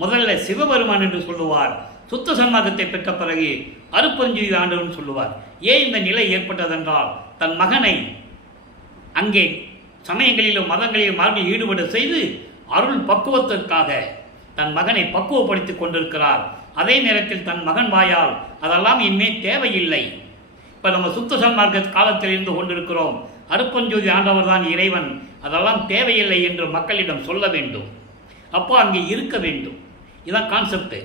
முதல்ல சிவபெருமான் என்று சொல்லுவார். சுத்த சன்மார்க்கத்தை பெற்ற பிறகு அருப்பஞ்சீவி ஆண்டவன் சொல்லுவார். ஏன் இந்த நிலை ஏற்பட்டதென்றால், தன் மகனை அங்கே சமயங்களிலும் மதங்களிலும் மார்பில் ஈடுபட செய்து அருள் பக்குவத்திற்காக தன் மகனை பக்குவப்படுத்திக் கொண்டிருக்கிறார். அதே நேரத்தில் தன் மகன் வாயால் அதெல்லாம் இனிமேல் தேவையில்லை. இப்போ நம்ம சுத்த சன்மார்க்க காலத்தில் இருந்து கொண்டிருக்கிறோம். அருப்பஞ்சோதி ஆண்டவர் தான் இறைவன், அதெல்லாம் தேவையில்லை என்று மக்களிடம் சொல்ல வேண்டும். அப்போ அங்கே இருக்க வேண்டும். இதுதான் கான்செப்ட்.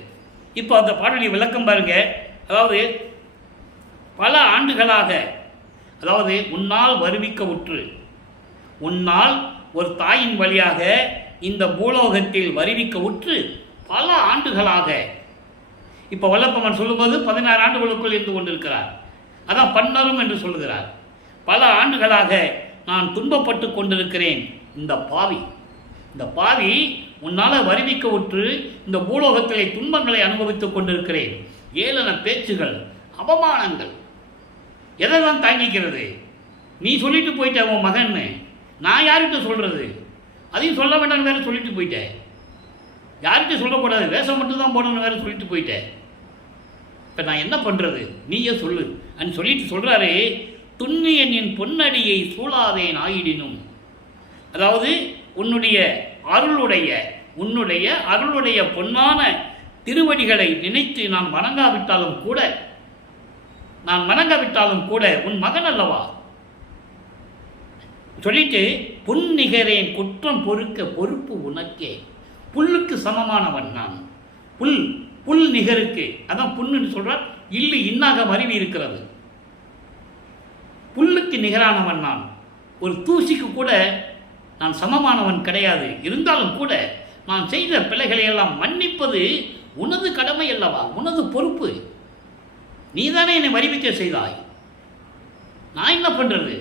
இப்போ அந்த பாடலை விளக்கம் பாருங்க. அதாவது பல ஆண்டுகளாக, அதாவது உன்னால் வருவிக்க உற்று, உன்னால் ஒரு தாயின் வழியாக இந்த பூலோகத்தில் வருவிக்க உற்று பல ஆண்டுகளாக. இப்போ வல்லப்பமன் சொல்லும்போது 16 ஆண்டுகளுக்குள் இருந்து கொண்டிருக்கிறார். அதான் பன்னரும் என்று சொல்லுகிறார். பல ஆண்டுகளாக நான் துன்பப்பட்டு கொண்டிருக்கிறேன். இந்த பாவி உன்னால் வருவிக்க உற்று இந்த பூலோகத்திலே துன்பங்களை அனுபவித்துக் கொண்டிருக்கிறேன். ஏளன பேச்சுகள், அவமானங்கள், எதை தான் தாங்கிக்கிறது? நீ சொல்லிட்டு போயிட்ட உன் மகன்னு, நான் யார்கிட்ட சொல்கிறது? அதையும் சொல்ல வேண்டாம்னு வேறு சொல்லிட்டு போயிட்டேன். யார்கிட்ட சொல்லக்கூடாது, வேஷம் மட்டும்தான் போடணும்னு வேறு சொல்லிட்டு போயிட்டேன். இப்போ நான் என்ன பண்ணுறது, நீயே சொல்லு அப்படின்னு சொல்லிட்டு சொல்கிறாரு. துன்னியனின் பொன்னடியை சூழாதேன் ஆயிடினும், அதாவது உன்னுடைய அருளுடைய பொன்னான திருவடிகளை நினைத்து நான் வணங்காவிட்டாலும் கூட உன் மகன் அல்லவா சொல்லிட்டு, புன்னிகரேன் குற்றம் பொறுக்க பொறுப்பு உனக்கே. புல்லுக்கு சமமானவன் நான். புல் நிகருக்கு, அதான் புண்ணுன்னு சொல்றார். இல்லு இன்னாக மருவி இருக்கிறது. புல்லுக்கு நிகரானவன் நான். ஒரு தூசிக்கு கூட நான் சமமானவன் கிடையாது. இருந்தாலும் கூட நான் செய்த பிழைகளை எல்லாம் மன்னிப்பது உனது கடமை அல்லவா, உனது பொறுப்பு. நீதானே என்னை வருவிக்க செய்தாய். நான் என்ன பண்றது?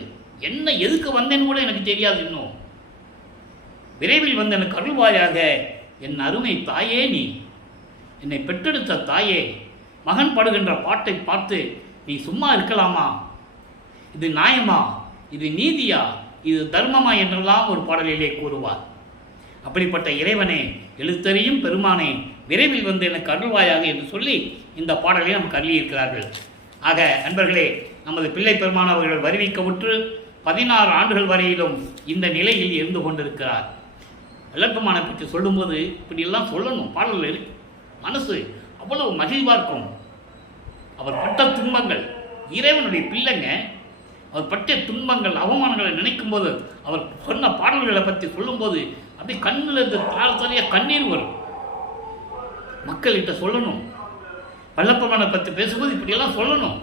என்ன எதுக்கு வந்தேன்னு கூட எனக்கு தெரியாது. இன்னும் விரைவில் வந்து எனக்கு அருள்வாயாக. என் அருமை தாயே, நீ என்னை பெற்றெடுத்த தாயே, மகன் படுகின்ற பாட்டை பார்த்து நீ சும்மா இருக்கலாமா? இது நியாயமா? இது நீதியா? இது தர்மமா? என்றெல்லாம் ஒரு பாடலிலே கூறுவார். அப்படிப்பட்ட இறைவனே, எழுத்தறியும் பெருமானே, விரைவில் வந்து எனக்கு அருள்வாயாக என்று சொல்லி இந்த பாடலை நமக்கு அருளியிருக்கிறார்கள். ஆக அன்பர்களே, நமது பிள்ளை பெருமான் அவர்கள் வருவிக்க உற்று 16 ஆண்டுகள் வரையிலும் இந்த நிலையில் இருந்து கொண்டிருக்கிறார். வல்லப்பெருமானை பற்றி சொல்லும்போது இப்படியெல்லாம் சொல்லணும். பாடலில் இருக்கு. மனசு அவ்வளவு மகிழ்வாக இருக்கும். அவர் பட்ட துன்பங்கள், இறைவனுடைய பிள்ளைங்க, அவர் பட்ட துன்பங்கள், அவமானங்களை நினைக்கும் போது, அவர் சொன்ன பாடல்களை பற்றி சொல்லும்போது அப்படி கண்ணில் இருந்து தாழ்த்தலையாக கண்ணீர் வரும். மக்கள்கிட்ட சொல்லணும். வல்லப்பெருமானை பற்றி பேசும்போது இப்படியெல்லாம் சொல்லணும்.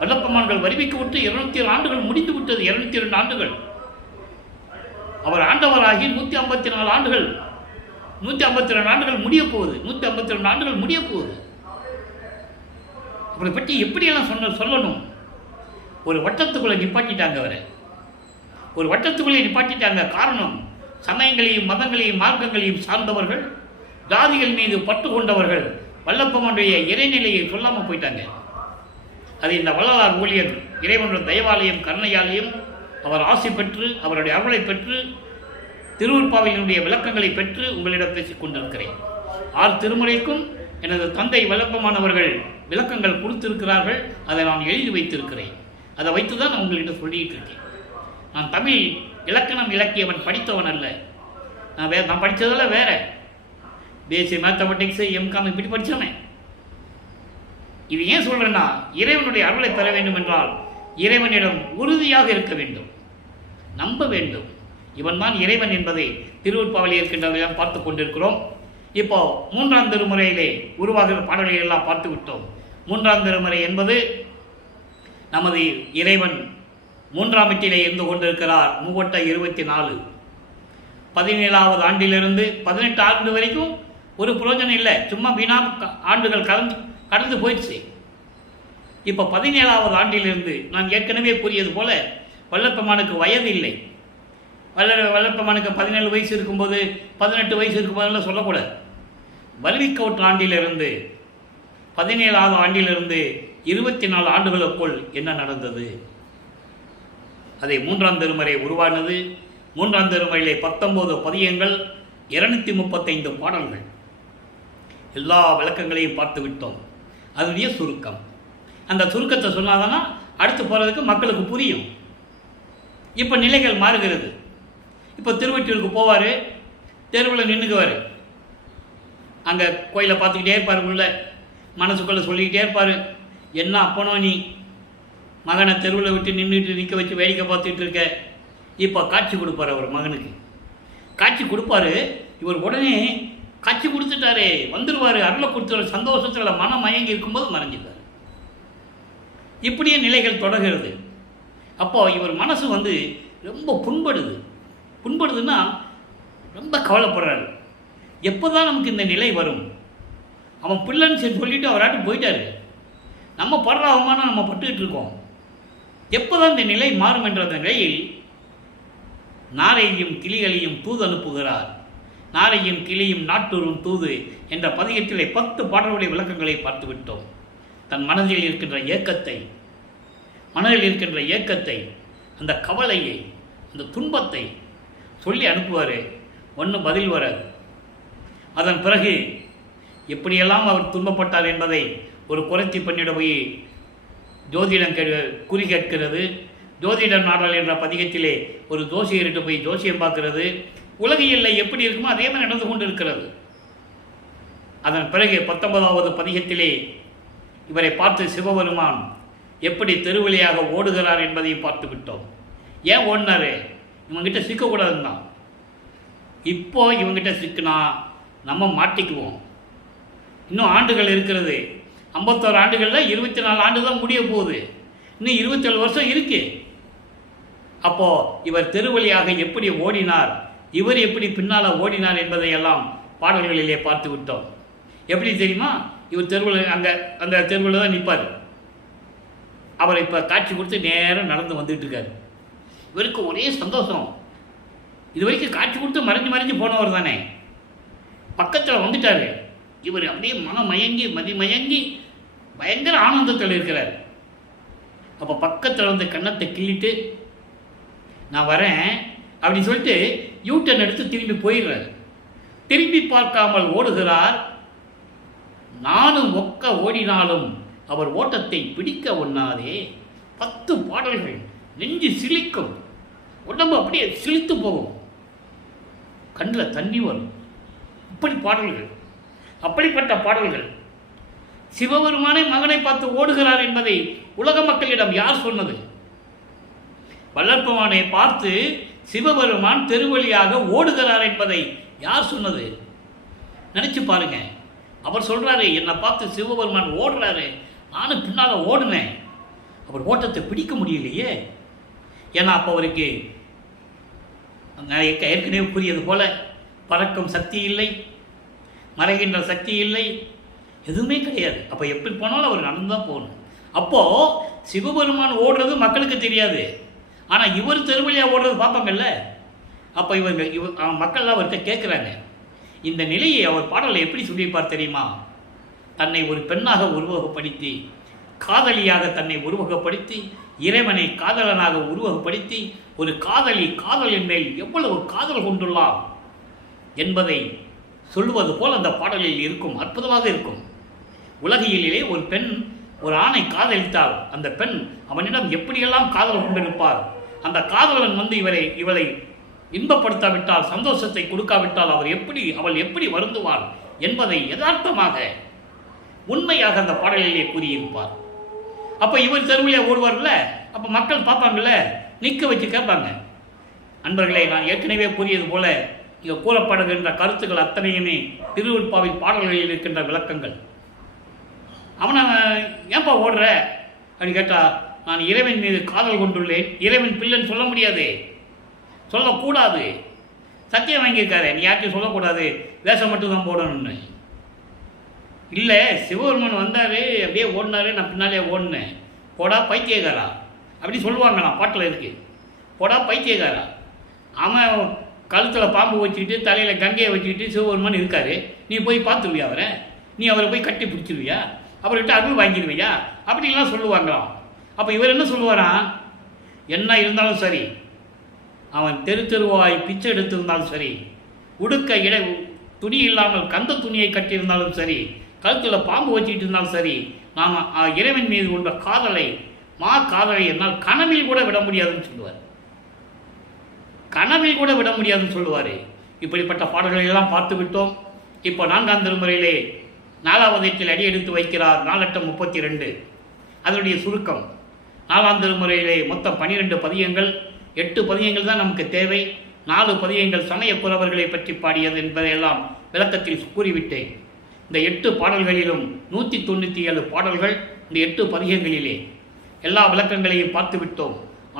வல்லப்பெருமான்கள் வருவிக்க விட்டு 207 ஆண்டுகள் முடிந்து விட்டது. 202 ஆண்டுகள் அவர் ஆண்டவராகி 154 ஆண்டுகள், 152 ஆண்டுகள் முடிய போகுது. 152 ஆண்டுகள் முடிய போகுது. அவரை பற்றி எப்படியெல்லாம் சொல்லணும்? ஒரு வட்டத்துக்குள்ளே நிப்பாட்டிட்டாங்க. அவரை ஒரு வட்டத்துக்குள்ளே நிப்பாட்டிட்டாங்க. காரணம், சமயங்களையும் மதங்களையும் மார்க்கங்களையும் சார்ந்தவர்கள், ஜாதிகள் மீது பட்டு கொண்டவர்கள் வல்லப்பெருமானுடைய இறைநிலையை சொல்லாமல் போயிட்டாங்க. அது இந்த வள்ளலார் ஊழியர் இறைவனுடைய தயவாலயம் கருணையாலயம் அவர் ஆசை பெற்று, அவருடைய அருளை பெற்று, திருவருட்பாவினுடைய விளக்கங்களை பெற்று உங்களிடம் பேசிக் கொண்டிருக்கிறேன். 6 திருமுறைக்கும் எனது தந்தை வல்லப்பெருமானவர்கள் விளக்கங்கள் கொடுத்திருக்கிறார்கள். அதை நான் எழுதி வைத்திருக்கிறேன். அதை வைத்து தான் நான் உங்கள்கிட்ட சொல்லிட்டு இருக்கேன். நான் தமிழ் இலக்கணம் இலக்கியவன் படித்தவன் அல்ல. நான் படித்ததெல்லாம் வேற. பிஎஸ்சி மேத்தமெட்டிக்ஸு, எம்காம் இப்படி படித்தவன். இது ஏன் சொல்கிறேன்னா, இறைவனுடைய அருளை பெற வேண்டும் என்றால் இறைவனிடம் உறுதியாக இருக்க வேண்டும், நம்ப வேண்டும். இவன் தான் இறைவன் என்பதை திருவருட்பாவிலே இருக்கின்றவர்களெல்லாம் பார்த்து கொண்டிருக்கிறோம். இப்போ 3ஆம் திருமுறையிலே உருவாகிற பாடல்களை எல்லாம் பார்த்து விட்டோம். 3ஆம் திருமுறை என்பது நமது இறைவன் 3ஆம் வீட்டிலே இருந்து கொண்டிருக்கிறார். 3/24 17வது ஆண்டிலிருந்து 18 ஆண்டு வரைக்கும் ஒரு பிரயோஜனம் இல்லை. சும்மா வீணா ஆண்டுகள் கடந்து போயிடுச்சு. இப்போ 17வது ஆண்டிலிருந்து நான் ஏற்கனவே கூறியது போல வல்லப்பெருமானுக்கு வயது இல்லை. வல்லப்பெருமானுக்கு 17 வயசு இருக்கும்போது 18 வயசு இருக்கும்போதெல்லாம் சொல்லக்கூடாது. வருவிக்கவுற்ற ஆண்டிலிருந்து 17வது ஆண்டிலிருந்து 24 ஆண்டுகளுக்குள் என்ன நடந்தது? அதை 3ஆம் திருமுறை உருவானது. 3ஆம் திருமுறையிலே 19 பதியங்கள், 235 பாடல்கள், எல்லா விளக்கங்களையும் பார்த்து விட்டோம். அதனுடைய சுருக்கம். அந்த சுருக்கத்தை சொன்னாதானா அடுத்து போகிறதுக்கு மக்களுக்கு புரியும். இப்போ நிலைகள் மாறுகிறது. இப்போ திருவொற்றியூருக்கு போவார், தெருவில் நின்றுக்குவார். அங்கே கோயிலை பார்த்துக்கிட்டே இருப்பார், உள்ள மனசுக்குள்ளே சொல்லிக்கிட்டே இருப்பார், என்ன அப்பனோ நீ மகனை தெருவில் விட்டு நிற்க வச்சு வேடிக்கை பார்த்துட்டு இருக்க. இப்போ காட்சி கொடுப்பார், அவர் மகனுக்கு காட்சி கொடுப்பாரு. இவர் உடனே காட்சி கொடுத்துட்டாரே, வந்துடுவார், அருளை கொடுத்துருவார், சந்தோஷத்தில் மனம் மயங்கி இருக்கும்போது மறைஞ்சிடுவார். இப்படியே நிலைகள் தொடர்கிறது. அப்போது இவர் மனசு ரொம்ப புண்படுதுன்னா ரொம்ப கவலைப்படுறாரு. எப்போ தான் நமக்கு இந்த நிலை வரும்? அவன் பிள்ளைன்னு சொல்லிவிட்டு அவராட்டு போயிட்டார், நம்ம படுற அவமானம் நம்ம பட்டுக்கிட்டு இருக்கோம். எப்போ தான் இந்த நிலை மாறும் என்ற நிலையில் நாரையும் கிளிகளையும் தூது அனுப்புகிறார். நாரையும் கிளியும் நாட்டூரும் தூது என்ற பதிகத்திலே 10 பாடல்களுடைய விளக்கங்களை பார்த்து விட்டோம். தன் மனதில் இருக்கின்ற ஏக்கத்தை, அந்த கவலையை, அந்த துன்பத்தை சொல்லி அனுப்புவார். ஒன்றும் பதில் வராது. அதன் பிறகு எப்படியெல்லாம் அவர் துன்பப்பட்டார் என்பதை ஒரு குறைத்தி பண்ணிட போய் ஜோதிடம் குறி கேட்கிறது. ஜோதிடம் நாடல் என்ற பதிகத்திலே ஒரு ஜோசியர்கிட்ட போய் ஜோசியம் பார்க்கிறது. உலகியலில் எப்படி இருக்குமோ அதே மாதிரி நடந்து கொண்டு இருக்கிறது. அதன் பிறகு 19வது பதிகத்திலே இவரை பார்த்து சிவபெருமான் எப்படி தெருவழியாக ஓடுகிறார் என்பதையும் பார்த்து விட்டோம். ஏன் ஓடினாரு? இவங்கிட்ட சிக்கக்கூடாதுன்னா. இப்போ இவங்கிட்ட சிக்கினா நம்ம மாட்டிக்குவோம். இன்னும் ஆண்டுகள் இருக்கிறது. 51 ஆண்டுகளில் 24 ஆண்டு தான் முடிய போகுது. இன்னும் 27 வருஷம் இருக்கு. அப்போது இவர் தெருவழியாக எப்படி ஓடினார், இவர் எப்படி பின்னால் ஓடினார் என்பதையெல்லாம் பாடல்களிலே பார்த்து விட்டோம். எப்படி தெரியுமா? இவர் தெருவில் அந்த தெருவில் தான் நிற்பார். அவர் இப்போ காட்சி கொடுத்து நேரம் நடந்து வந்துட்டு இருக்காரு. இவருக்கு ஒரே சந்தோஷம். இது வரைக்கும் காட்சி கொடுத்து மறைஞ்சு போனவர் தானே, பக்கத்தில் வந்துட்டார். இவர் அப்படியே மதிமயங்கி பயங்கர ஆனந்தத்தில் இருக்கிறார். அப்போ பக்கத்தில் கன்னத்தை கிள்ளிட்டு நான் வரேன் அப்படின்னு சொல்லிட்டு யூட்டன் எடுத்து திரும்பி போயிடுறார். திரும்பி பார்க்காமல் ஓடுகிறார். நானும் ஓடினாலும் அவர் ஓட்டத்தை பிடிக்க ஒண்ணாதே. 10 பாடல்கள். நெஞ்சு சிலிக்கும், உடம்பு அப்படியே சிலித்து போகும், கண்ணில் தண்ணி வரும். அப்படிப்பட்ட பாடல்கள். சிவபெருமானை மகனை பார்த்து ஓடுகிறார் என்பதை உலக மக்களிடம் யார் சொன்னது? வளர்ப்பவானை பார்த்து சிவபெருமான் தெருவழியாக ஓடுகிறார் என்பதை யார் சொன்னது? நினைச்சு பாருங்க. அவர் சொல்றாரு, என்னை பார்த்து சிவபெருமான் ஓடுறாரு, நானும் பின்னால் ஓடுனேன். அவர் ஓட்டத்தை பிடிக்க முடியலையே. ஏன்னா அப்போ அவருக்கு ஏற்கனவே கூறியது போல பறக்கும் சக்தி இல்லை, மறைகின்ற சக்தி இல்லை, எதுவுமே கிடையாது. அப்போ எப்படி போனாலும் அவர் நடந்து தான் போகணும். அப்போது சிவபெருமான் ஓடுறது மக்களுக்கு தெரியாது, ஆனால் இவர் தெருவழியாக ஓடுறது பார்ப்பாங்கல்ல. அப்போ மக்கள்லாம் அவர்கிட்ட கேட்குறாங்க. இந்த நிலையை அவர் பாடலை எப்படி சொல்லியிருப்பார் தெரியுமா? தன்னை ஒரு பெண்ணாக உருவகப்படுத்தி, காதலியாக தன்னை உருவகப்படுத்தி, இறைவனை காதலனாக உருவகப்படுத்தி, ஒரு காதலின் மேல் எவ்வளவு காதல் கொண்டுள்ளார் என்பதை சொல்லுவது போல் அந்த பாடலில் இருக்கும். அற்புதமாக இருக்கும். உலகியலிலே ஒரு பெண் ஒரு ஆணை காதலித்தால் அந்த பெண் அவனிடம் எப்படியெல்லாம் காதல் கொண்டிருப்பார். அந்த காதலன் இவளை இன்பப்படுத்தாவிட்டால், சந்தோஷத்தை கொடுக்காவிட்டால் அவள் எப்படி வருந்துவாள் என்பதை யதார்த்தமாக உண்மையாக அந்த பாடலிலே கூறியிருப்பார். அப்போ இவர் தெருவிலே ஓடுவார்ல, அப்போ மக்கள் பார்ப்பாங்கல்ல, நிற்க வச்சு கேட்பாங்க. அன்பர்களே, நான் ஏற்கனவே கூறியது போல இங்கே கூறப்படுகின்ற கருத்துக்கள் அத்தனையுமே திருவெண்பாவில் பாடல்களில் இருக்கின்ற விளக்கங்கள். அவனை ஏன்பா ஓடுற அப்படின்னு கேட்டால், நான் இறைவன் மீது காதல் கொண்டுள்ளேன், இறைவன் பிள்ளைன்னு சொல்ல முடியாது, சொல்லக்கூடாது, சத்தியம் வாங்கியிருக்காரு, நீ யார்ட்டையும் சொல்லக்கூடாது, வேஷம் மட்டும்தான் போடணும்னு. இல்லை, சிவபெருமன் வந்தார், அப்படியே ஓடினாரு, நான் பின்னாலே ஓடினேன், போடா பைத்தியக்காரா அப்படி சொல்லுவாங்களாம், பாட்டில் இருக்கு. போடா பைத்தியக்காரா, அவன் கழுத்தில் பாம்பு வச்சுக்கிட்டு தலையில் கங்கையை வச்சுக்கிட்டு சிவபெருமான் இருக்காரு, நீ போய் பார்த்துருவியா அவரை, நீ அவரை போய் கட்டி பிடிச்சிருவியா, அவர்கிட்ட அருள் வாங்கிடுவியா அப்படின்லாம் சொல்லுவாங்களாம். அப்போ இவர் என்ன சொல்லுவாராம், என்ன இருந்தாலும் சரி, அவன் தெருவாய் பிச்சை எடுத்திருந்தாலும் சரி, உடுக்க துணி இல்லாமல் கந்த துணியை கட்டியிருந்தாலும் சரி, கழுத்தில் பாம்பு வச்சுக்கிட்டு இருந்தாலும் சரி, நாம் இறைவன் மீது உள்ள காதலை என்னால் கனவில் கூட விட முடியாதுன்னு சொல்லுவார். கனவில் கூட விட முடியாதுன்னு சொல்லுவார். இப்படிப்பட்ட பாடல்களை எல்லாம் பார்த்து விட்டோம். இப்போ 4ஆம் திருமுறையிலே 4வது எட்டில் அடி எடுத்து வைக்கிறார். 4:32 அதனுடைய சுருக்கம். 4ஆம் திருமுறையிலே மொத்தம் 12 பதியங்கள். 8 பதியங்கள் தான் நமக்கு தேவை. 4 பதியங்கள் சமய புலவர்களை பற்றி பாடியது என்பதையெல்லாம் விளக்கத்தில் கூறிவிட்டேன். இந்த 8 பாடல்களிலும் 197 பாடல்கள் இந்த 8 பதிகங்களிலே. எல்லா விளக்கங்களையும் பார்த்து விட்டோம்.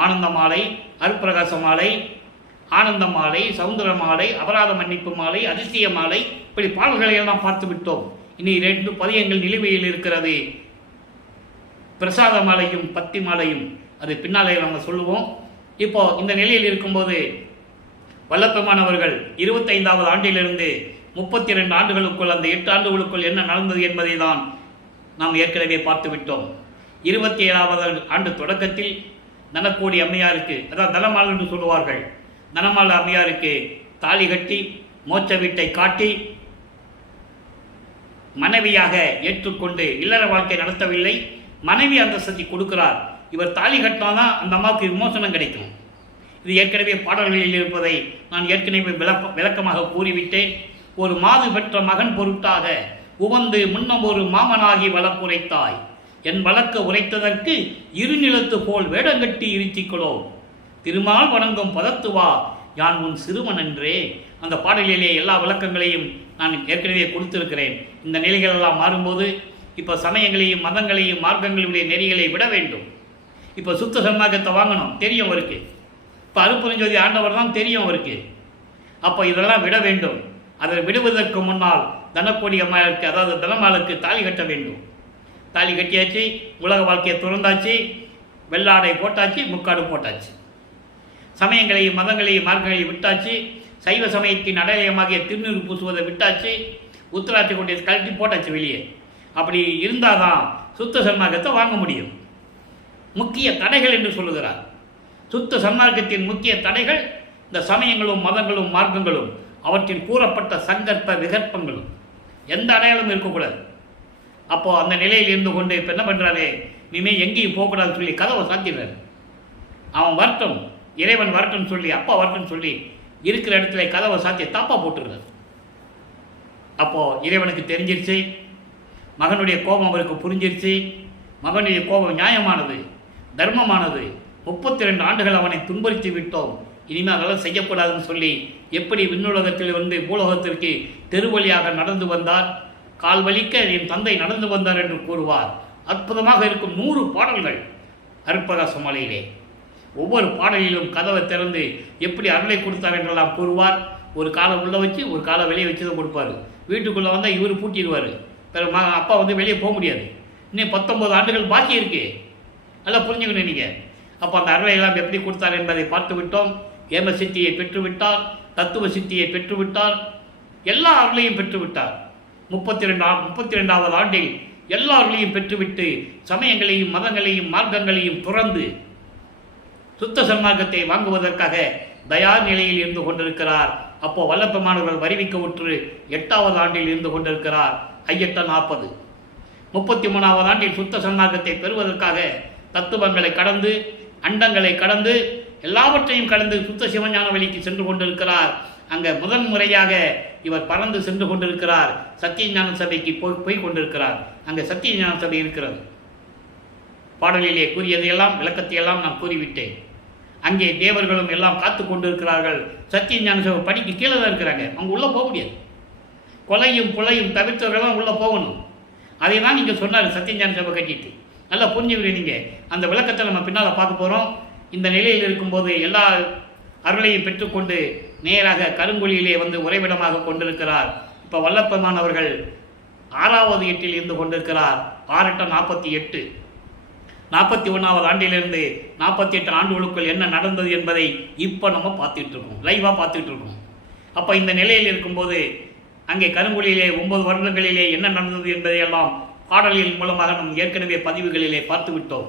ஆனந்த மாலை, அருட்பிரகாச மாலை, ஆனந்த மாலை, சவுந்தர மாலை, அபராத மன்னிப்பு மாலை, அதிசய மாலை, இப்படி பாடல்களை எல்லாம் பார்த்து விட்டோம். இனி 2 பதியங்கள் நிலுவையில் இருக்கிறது. பிரசாத மாலையும் பத்தி மாலையும் அது பின்னாலே நம்ம சொல்லுவோம். இப்போ இந்த நிலையில் இருக்கும்போது வல்லப்பெருமானவர்கள் 25வது ஆண்டிலிருந்து 32 ஆண்டுகளுக்குள் அந்த 8 ஆண்டுகளுக்குள் என்ன நடந்தது என்பதை தான் நாம் ஏற்கனவே பார்த்து விட்டோம். 27வது ஆண்டு தொடக்கத்தில் தனக்கோடி அம்மையாருக்கு, அதாவது தனமாள் என்று சொல்லுவார்கள், தனமாள் அம்மையாருக்கு தாலி கட்டி மோட்ச வீட்டை காட்டி மனைவியாக ஏற்றுக்கொண்டு இல்லற வாழ்க்கை நடத்தவில்லை, மனைவி அந்தஸ்தை கொடுக்கிறார். இவர் தாலி கட்டினாதான் அந்த அம்மாவுக்கு விமோசனம் கிடைக்கும். இது ஏற்கனவே பாடல்களில் இருப்பதை நான் ஏற்கனவே விளக்கமாக கூறிவிட்டேன். ஒரு மாது பெற்ற மகன் பொருட்டாக உவந்து முன்னம் ஒரு மாமனாகி வழக்குரைத்தாய், என் வழக்கு உரைத்ததற்கு இருநிலத்து போல் வேடங்கட்டி இருத்திக்கொளோ, திருமால் வணங்கும் பதத்துவா யான் உன் சிறுவன் என்றே. அந்த பாடலிலே எல்லா விளக்கங்களையும் நான் ஏற்கனவே கொடுத்திருக்கிறேன். இந்த நிலைகளெல்லாம் மாறும்போது இப்போ சமயங்களையும் மதங்களையும் மார்க்கங்களுடைய நெறிகளை விட வேண்டும். இப்போ சுத்த சன்மார்க்கத்தை வாங்கணும் தெரியும் அவருக்கு. இப்போ அருட்பெருஞ்சோதி ஆண்டவர் தான் தெரியும் அவருக்கு. அப்போ இதெல்லாம் விட வேண்டும். அதை விடுவதற்கு முன்னால் தனக்கோடி அம்மாளுக்கு, அதாவது தனமாளுக்கு தாலி கட்ட வேண்டும். தாலி கட்டியாச்சு, உலக வாழ்க்கையை துறந்தாச்சு, வெள்ளாடை போட்டாச்சு, முக்காடு போட்டாச்சு, சமயங்களையும் மதங்களையும் மார்க்கங்களையும் விட்டாச்சு, சைவ சமயத்தின் அடையாளமாகிய திருநீர் பூசுவதை விட்டாச்சு, உத்தராட்சி கொண்டு கழட்டி போட்டாச்சு வெளியே. அப்படி இருந்தால் தான் சுத்த சன்மார்க்கத்தை வாங்க முடியும். முக்கிய தடைகள் என்று சொல்லுகிறார். சுத்த சன்மார்க்கத்தின் முக்கிய தடைகள் இந்த சமயங்களும் மதங்களும் மார்க்கங்களும், அவற்றில் கூறப்பட்ட சங்கற்ப விகற்பங்களும், எந்த அடையாளமும் இருக்கக்கூடாது. அப்போது அந்த நிலையில் இருந்து கொண்டு இப்போ என்ன பண்ணுறாரு, இனிமேல் எங்கேயும் போகக்கூடாதுன்னு சொல்லி கதவை சாத்திடுறாரு. அவன் வரட்டும், இறைவன் வரட்டும்னு சொல்லி, அப்பா வரட்டும்னு சொல்லி இருக்கிற இடத்துல கதவை சாத்தி தாப்பா போட்டுருக்காரு. அப்போது இறைவனுக்கு தெரிஞ்சிருச்சு, மகனுடைய கோபம் அவருக்கு புரிஞ்சிருச்சு. மகனுடைய கோபம் நியாயமானது, தர்மமானது. 32 ஆண்டுகள் அவனை துன்புறுத்தி விட்டோம், இனிமேல் அதெல்லாம் செய்யக்கூடாதுன்னு சொல்லி எப்படி விண்ணுலகத்தில் வந்து பூலோகத்திற்கு தெருவழியாக நடந்து வந்தார், கால் வலிக்க என் தந்தை நடந்து வந்தார் என்று கூறுவார். அற்புதமாக இருக்கும் 100 பாடல்கள் அருட்பிரகாச மாலையிலே. ஒவ்வொரு பாடலிலும் கதவை திறந்து எப்படி அருளை கொடுத்தார் என்றெல்லாம் கூறுவார். ஒரு காலை உள்ளே வச்சு ஒரு காலை வெளியே வச்சு தான் கொடுப்பார். வீட்டுக்குள்ளே வந்தால் இவர் பூட்டிடுவார். பிறகு அப்பா வந்து வெளியே போக முடியாது. இன்னும் 19 ஆண்டுகள் பாக்கி இருக்கு. நல்லா புரிஞ்சுக்கணும் நீங்கள். அப்போ அந்த அருளை எல்லாம் எப்படி கொடுத்தார் என்பதை பார்த்து விட்டோம். ஏம சித்தியை பெற்றுவிட்டார், தத்துவ சித்தியை பெற்றுவிட்டார், எல்லா அருளையும் பெற்றுவிட்டார். 32வது ஆண்டில் எல்லா அருளையும் பெற்றுவிட்டு சமயங்களையும் மதங்களையும் மார்க்கங்களையும் துறந்து சுத்த சன்மார்க்கத்தை வாங்குவதற்காக தயார் நிலையில் இருந்து கொண்டிருக்கிறார். அப்போ வல்லப்பெருமானவர்கள் வருவிக்க உற்று 8வது ஆண்டில் இருந்து கொண்டிருக்கிறார். 40 33வது ஆண்டில் சுத்த சன்மார்க்கத்தை பெறுவதற்காக தத்துவங்களை கடந்து, அண்டங்களை கடந்து, எல்லாவற்றையும் கடந்து சுத்த சிவஞான வழிக்கு சென்று கொண்டிருக்கிறார். அங்கே முதன் முறையாக இவர் பறந்து சென்று கொண்டிருக்கிறார். சத்திய ஞான சபைக்கு போய் கொண்டிருக்கிறார். அங்கே சத்திய ஞான சபை இருக்கிறது. பாடலிலே கூறியதையெல்லாம் விளக்கத்தையெல்லாம் நான் கூறிவிட்டேன். அங்கே தேவர்களும் எல்லாம் காத்து கொண்டிருக்கிறார்கள். சத்திய ஞான சபை படிக்கு கீழே தான் இருக்கிறாங்க. அவங்க உள்ளே போக முடியாது. கொலையும் கொலையும் தவிர்த்தவர்கள்லாம் உள்ளே போகணும். அதை தான் நீங்கள் சொன்னார் சத்திய ஞான சபை கட்டிட்டு. நல்லா புரிஞ்சுக்கிறீங்க. நீங்கள் அந்த விளக்கத்தை நம்ம பின்னால் பார்க்க போகிறோம். இந்த நிலையில் இருக்கும்போது எல்லா அருளையும் பெற்றுக்கொண்டு நேராக கருங்குழியிலே வந்து உறைவிடமாக கொண்டிருக்கிறார். இப்போ வல்லப்பெருமான் அவர்கள் 6வது எட்டில் இருந்து கொண்டிருக்கிறார். 6×8 = 41வது ஆண்டிலிருந்து 48 ஆண்டுகளுக்குள் என்ன நடந்தது என்பதை இப்போ நம்ம பார்த்துட்டு இருக்கோம், லைவாக பார்த்துட்டு இருக்கோம். அப்போ இந்த நிலையில் இருக்கும்போது அங்கே கருங்குழியிலே 9 வருடங்களிலே என்ன நடந்தது என்பதையெல்லாம் பாடல்களின் மூலமாக நம் ஏற்கனவே பதிவுகளிலே பார்த்து விட்டோம்.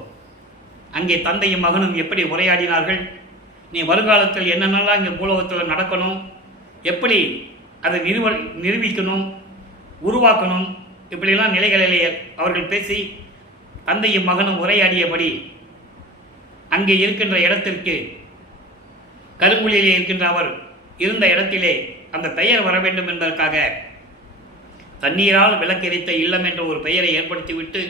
அங்கே தந்தையும் மகனும் எப்படி உரையாடினார்கள், நீ வருங்காலத்தில் என்னென்னலாம் இங்கே பூலோகத்தில் நடக்கணும், எப்படி அதை நிரூபிக்கணும், உருவாக்கணும், இப்படியெல்லாம் நிலைகளிலே அவர்கள் பேசி தந்தையும் மகனும் உரையாடியபடி அங்கே இருக்கின்ற இடத்திற்கு கருங்குழியிலே இருக்கின்ற அவர் இருந்த இடத்திலே அந்த பெயர் வர வேண்டும் என்பதற்காக தண்ணீரால் விளக்கெரித்த இல்லம் என்ற ஒரு பெயரை ஏற்படுத்திவிட்டு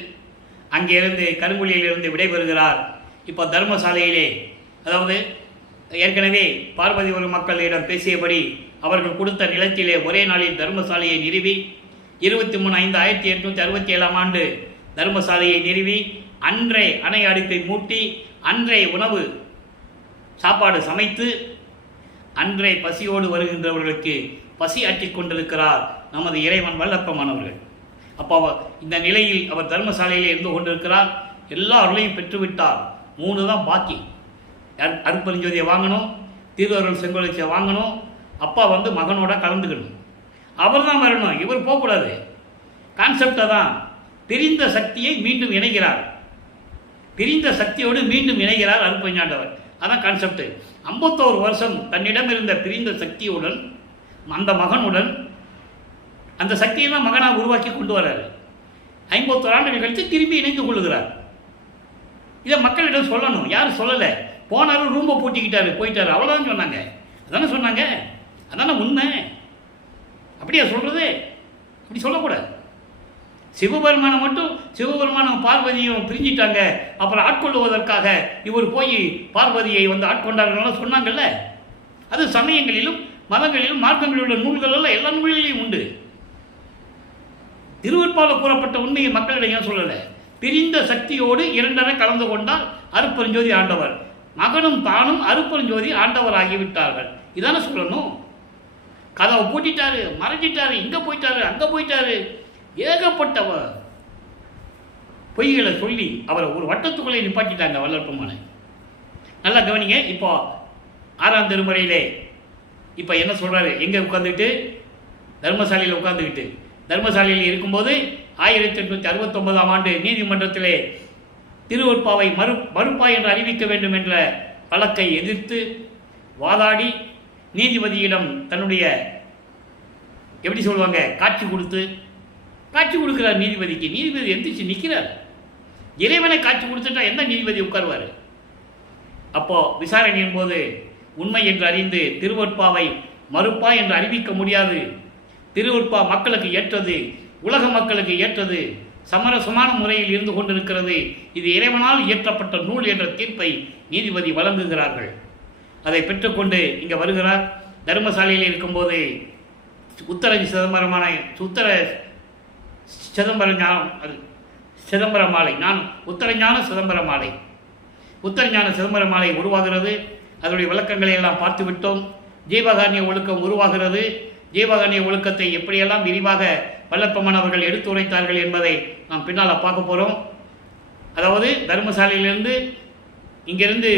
அங்கிருந்து கருங்குழியிலிருந்து விடைபெறுகிறார். இப்போ தர்மசாலையிலே, அதாவது ஏற்கனவே பார்வதி ஒரு மக்களிடம் பேசியபடி அவர்கள் கொடுத்த நிலத்திலே ஒரே நாளில் தர்மசாலையை நிறுவி 23/5/1867 தர்மசாலையை நிறுவி அன்றே அணை அடுப்பை மூட்டி அன்றே உணவு சாப்பாடு சமைத்து அன்றே பசியோடு வருகின்றவர்களுக்கு பசி ஆற்றிக் கொண்டிருக்கிறார் நமது இறைவன் வல்லப்பமானவர்கள். அப்போ இந்த நிலையில் அவர் தர்மசாலையில் இருந்து கொண்டிருக்கிறார். எல்லா அருளையும் பெற்றுவிட்டார். 3 தான் பாக்கி. அருட்பெருஞ்சோதியை வாங்கணும், திருவருள் செங்கோலச்சியை வாங்கணும், அப்பா மகனோட கலந்துக்கணும். அவர் தான் வரணும், இவர் போகக்கூடாது. கான்செப்டை தான் பிரிந்த சக்தியை மீண்டும் இணைகிறார். பிரிந்த சக்தியோடு மீண்டும் இணைகிறார் அருட்பெருஞ்சாண்டவர். அதான் கான்செப்ட். 51 வருஷம் தன்னிடம் இருந்த பிரிந்த சக்தியுடன் அந்த மகனுடன் அந்த சக்தியை தான் மகனாக உருவாக்கி கொண்டு வர்றாரு. 51 ஆண்டுகள் கழித்து திரும்பி இணைந்து கொள்ளுகிறார். இதை மக்களிடம் சொல்லணும். யாரும் சொல்லலை. போனாரும் ரூம்பை பூட்டிக்கிட்டாரு, போயிட்டாரு, அவ்வளோதான் சொன்னாங்க. அதானே சொன்னாங்க, அதானே உண்மை. அப்படியா சொல்கிறது? அப்படி சொல்லக்கூடாது. சிவபெருமானை மட்டும் சிவபெருமானும் பார்வதியும் பிரிஞ்சிட்டாங்க, அப்புறம் ஆட்கொள்வதற்காக இவர் போய் பார்வதியை ஆட்கொண்டார்கள் சொன்னாங்கல்ல. அது சமயங்களிலும் மதங்களிலும் மார்க்கங்களில் உள்ள நூல்களெல்லாம் எல்லா நூல்களிலையும் உண்டு. திருவருட்பாவில் கூறப்பட்ட உண்மையை மக்களிடம் ஏன் சொல்லலை? பிரிந்த சக்தியோடு 2 கலந்து கொண்டால் அருட்பெருஞ்சோதி ஆண்டவர். மகனும் தானும் அருட்பெருஞ்சோதி ஆண்டவர் ஆகிவிட்டார்கள். இதானே சொல்லணும். கதவை பூட்டிட்டாரு, மறைஞ்சிட்டாரு, இங்கே போயிட்டாரு, அங்கே போயிட்டாரு, ஏகப்பட்டவர் பொய்களை சொல்லி அவரை ஒரு வட்டத்துக்குள்ளே நிப்பாட்டிட்டாங்க வல்லற்பமான. நல்லா கவனிங்க. இப்போ 6ஆம் திருமுறையிலே இப்போ என்ன சொல்கிறாரு? எங்கே உட்காந்துக்கிட்டு? தர்மசாலையில் உட்காந்துக்கிட்டு. தர்மசாலையில் இருக்கும்போது 1869 நீதிமன்றத்திலே திருவருட்பாவை மறுப்பா என்று அறிவிக்க வேண்டும் என்ற வழக்கை எதிர்த்து வாதாடி நீதிபதியிடம் தன்னுடைய எப்படி சொல்லுவாங்க காட்சி கொடுக்கிறார் நீதிபதிக்கு. நீதிபதி எந்திரிச்சு நிற்கிறார். இறைவனை காட்சி கொடுத்துட்டா எந்த நீதிபதி உட்காருவார்? அப்போ விசாரணையின் போது உண்மை என்று அறிந்து திருவருட்பாவை மறுப்பா என்று அறிவிக்க முடியாது. திருவருட்பா மக்களுக்கு ஏற்றது, உலக மக்களுக்கு ஏற்றது, சமரசமான முறையில் இருந்து கொண்டிருக்கிறது. இது இறைவனால் இயற்றப்பட்ட நூல் என்ற தீர்ப்பை நீதிபதி வழங்குகிறார்கள். அதை பெற்றுக்கொண்டு இங்கே வருகிறார். தர்மசாலையில் இருக்கும்போது உத்தர ஞான சிதம்பர மாலை உருவாகிறது. அதனுடைய விளக்கங்களை எல்லாம் பார்த்துவிட்டோம். ஜீவகாரண்ய ஒழுக்கம் உருவாகிறது. ஜீவகாரண்ய ஒழுக்கத்தை எப்படியெல்லாம் விரிவாக வல்லப்பமானவர்கள் எடுத்துரைத்தார்கள் என்பதை நாம் பின்னால் பார்க்க போகிறோம். அதாவது தர்மசாலையிலிருந்து இங்கிருந்து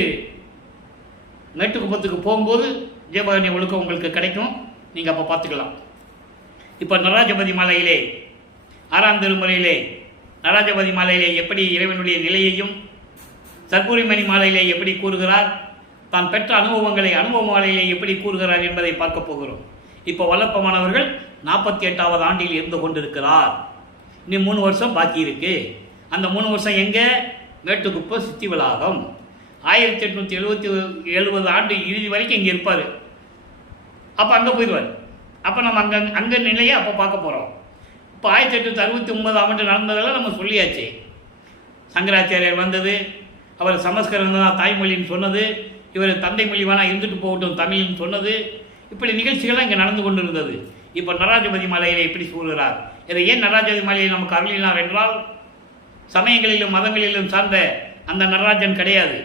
மேட்டுக்குப்பத்துக்கு போகும்போது ஜீவகாரண்ய ஒழுக்கம் உங்களுக்கு கிடைக்கும். நீங்கள் அப்போ பார்த்துக்கலாம். இப்போ நடராஜபதி மாலையிலே 6ஆம் திருமுறையிலே நடராஜபதி மாலையிலே எப்படி இறைவனுடைய நிலையையும், சர்க்குரிமணி மாலையிலே எப்படி கூறுகிறார், தான் பெற்ற அனுபவங்களை அனுபவ மாலையிலே எப்படி கூறுகிறார் என்பதை பார்க்க போகிறோம். இப்போ வல்லப்பமானவர்கள் 48வது ஆண்டில் இருந்து கொண்டிருக்கிறார். இன்னும் 3 வருஷம் பாக்கி இருக்கு. அந்த 3 வருஷம் எங்கே? மேட்டுக்குப்பம் சித்தி வளாகம். 1870 இறுதி வரைக்கும் இங்கே இருப்பார். அப்போ அங்கே போயிடுவார். அப்போ நம்ம அங்கே நிலையை அப்போ பார்க்க போகிறோம். இப்போ 1869 நடந்ததெல்லாம் நம்ம சொல்லியாச்சு. சங்கராச்சாரியர் வந்தது, அவர் சமஸ்கிருதம் தான் தாய்மொழின்னு சொன்னது, இவர் தந்தை மொழி வேணால் இருந்துட்டு போகட்டும் தமிழ்னு சொன்னது, இப்படி நிகழ்ச்சிகள்லாம் இங்கே நடந்து கொண்டு இருந்தது. இப்போ நடராஜபதி மாலையில் எப்படி கூறுகிறார்? இதை ஏன் நடராஜபதி மாலையை நமக்கு அருளினார் என்றால், சமயங்களிலும் மதங்களிலும் சார்ந்த அந்த நடராஜன் கிடையாது.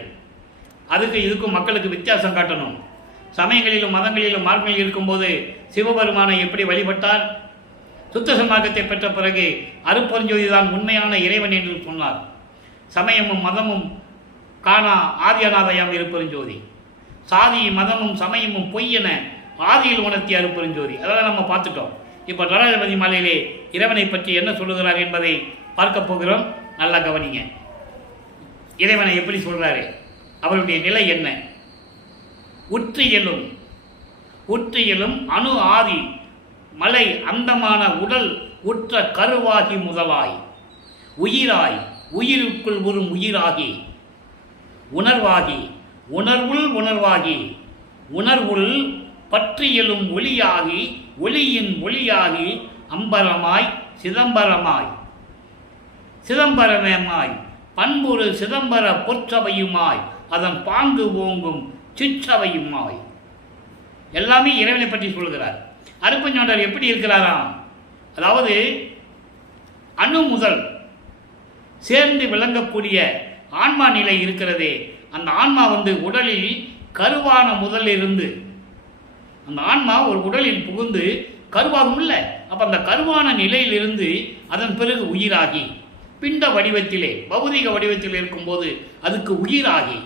அதுக்கு இதுக்கும் மக்களுக்கு வித்தியாசம் காட்டணும். சமயங்களிலும் மதங்களிலும் மார்க்கங்களில் இருக்கும்போது சிவபெருமானை எப்படி வழிபட்டார்? சுத்த சமார்க்கத்தை பெற்ற பிறகு அருட்பெருஞ்சோதி தான் உண்மையான இறைவன் என்று சொன்னார். சமயமும் மதமும் காணா ஆதியநாதயாம் இருப்பெருஞ்சோதி, சாதி மதமும் சமயமும் பொய் என ஆதியில் உணர்த்திய அருட்பெருஞ்சோதி. அதெல்லாம் நம்ம பார்த்துட்டோம். இப்போ நடராஜபதி மாலையிலே இறைவனை பற்றி என்ன சொல்லுகிறார் என்பதை பார்க்க போகிறோம். நல்லா கவனிங்க. இறைவனை எப்படி சொல்கிறாரு? அவருடைய நிலை என்ன? உற்றியலும் அணு ஆதி மலை அந்தமான உடல் உற்ற கருவாகி முதலாய் உயிராய் உயிருக்குள் உயிராகி உணர்வாகி உணர்வுள் உணர்வாகி உணர்வுள் பற்றியலும் ஒளியாகி ஒளியின் ஒளியாகி அம்பரமாய் சிதம்பரமாய் சிதம்பரமேமாய் பண்புறு சிதம்பர பொற்சபையுமாய் அதன் பாங்கு ஓங்கும் சிற்றவையுமாய். எல்லாமே இறைவனை பற்றி சொல்கிறார். அருப்பஞாண்டர் எப்படி இருக்கிறாராம்? அதாவது அணு முதல் சேர்ந்து விளங்கக்கூடிய ஆன்மா நிலை இருக்கிறதே, அந்த ஆன்மா உடலில் கருவான முதலிருந்து அந்த ஆன்மா ஒரு உடலில் புகுந்து கருவாகும் இல்லை. அப்போ அந்த கருவான நிலையிலிருந்து அதன் பிறகு உயிராகி பிண்ட வடிவத்திலே பௌதிக வடிவத்தில் இருக்கும்போது அதுக்கு உயிராகி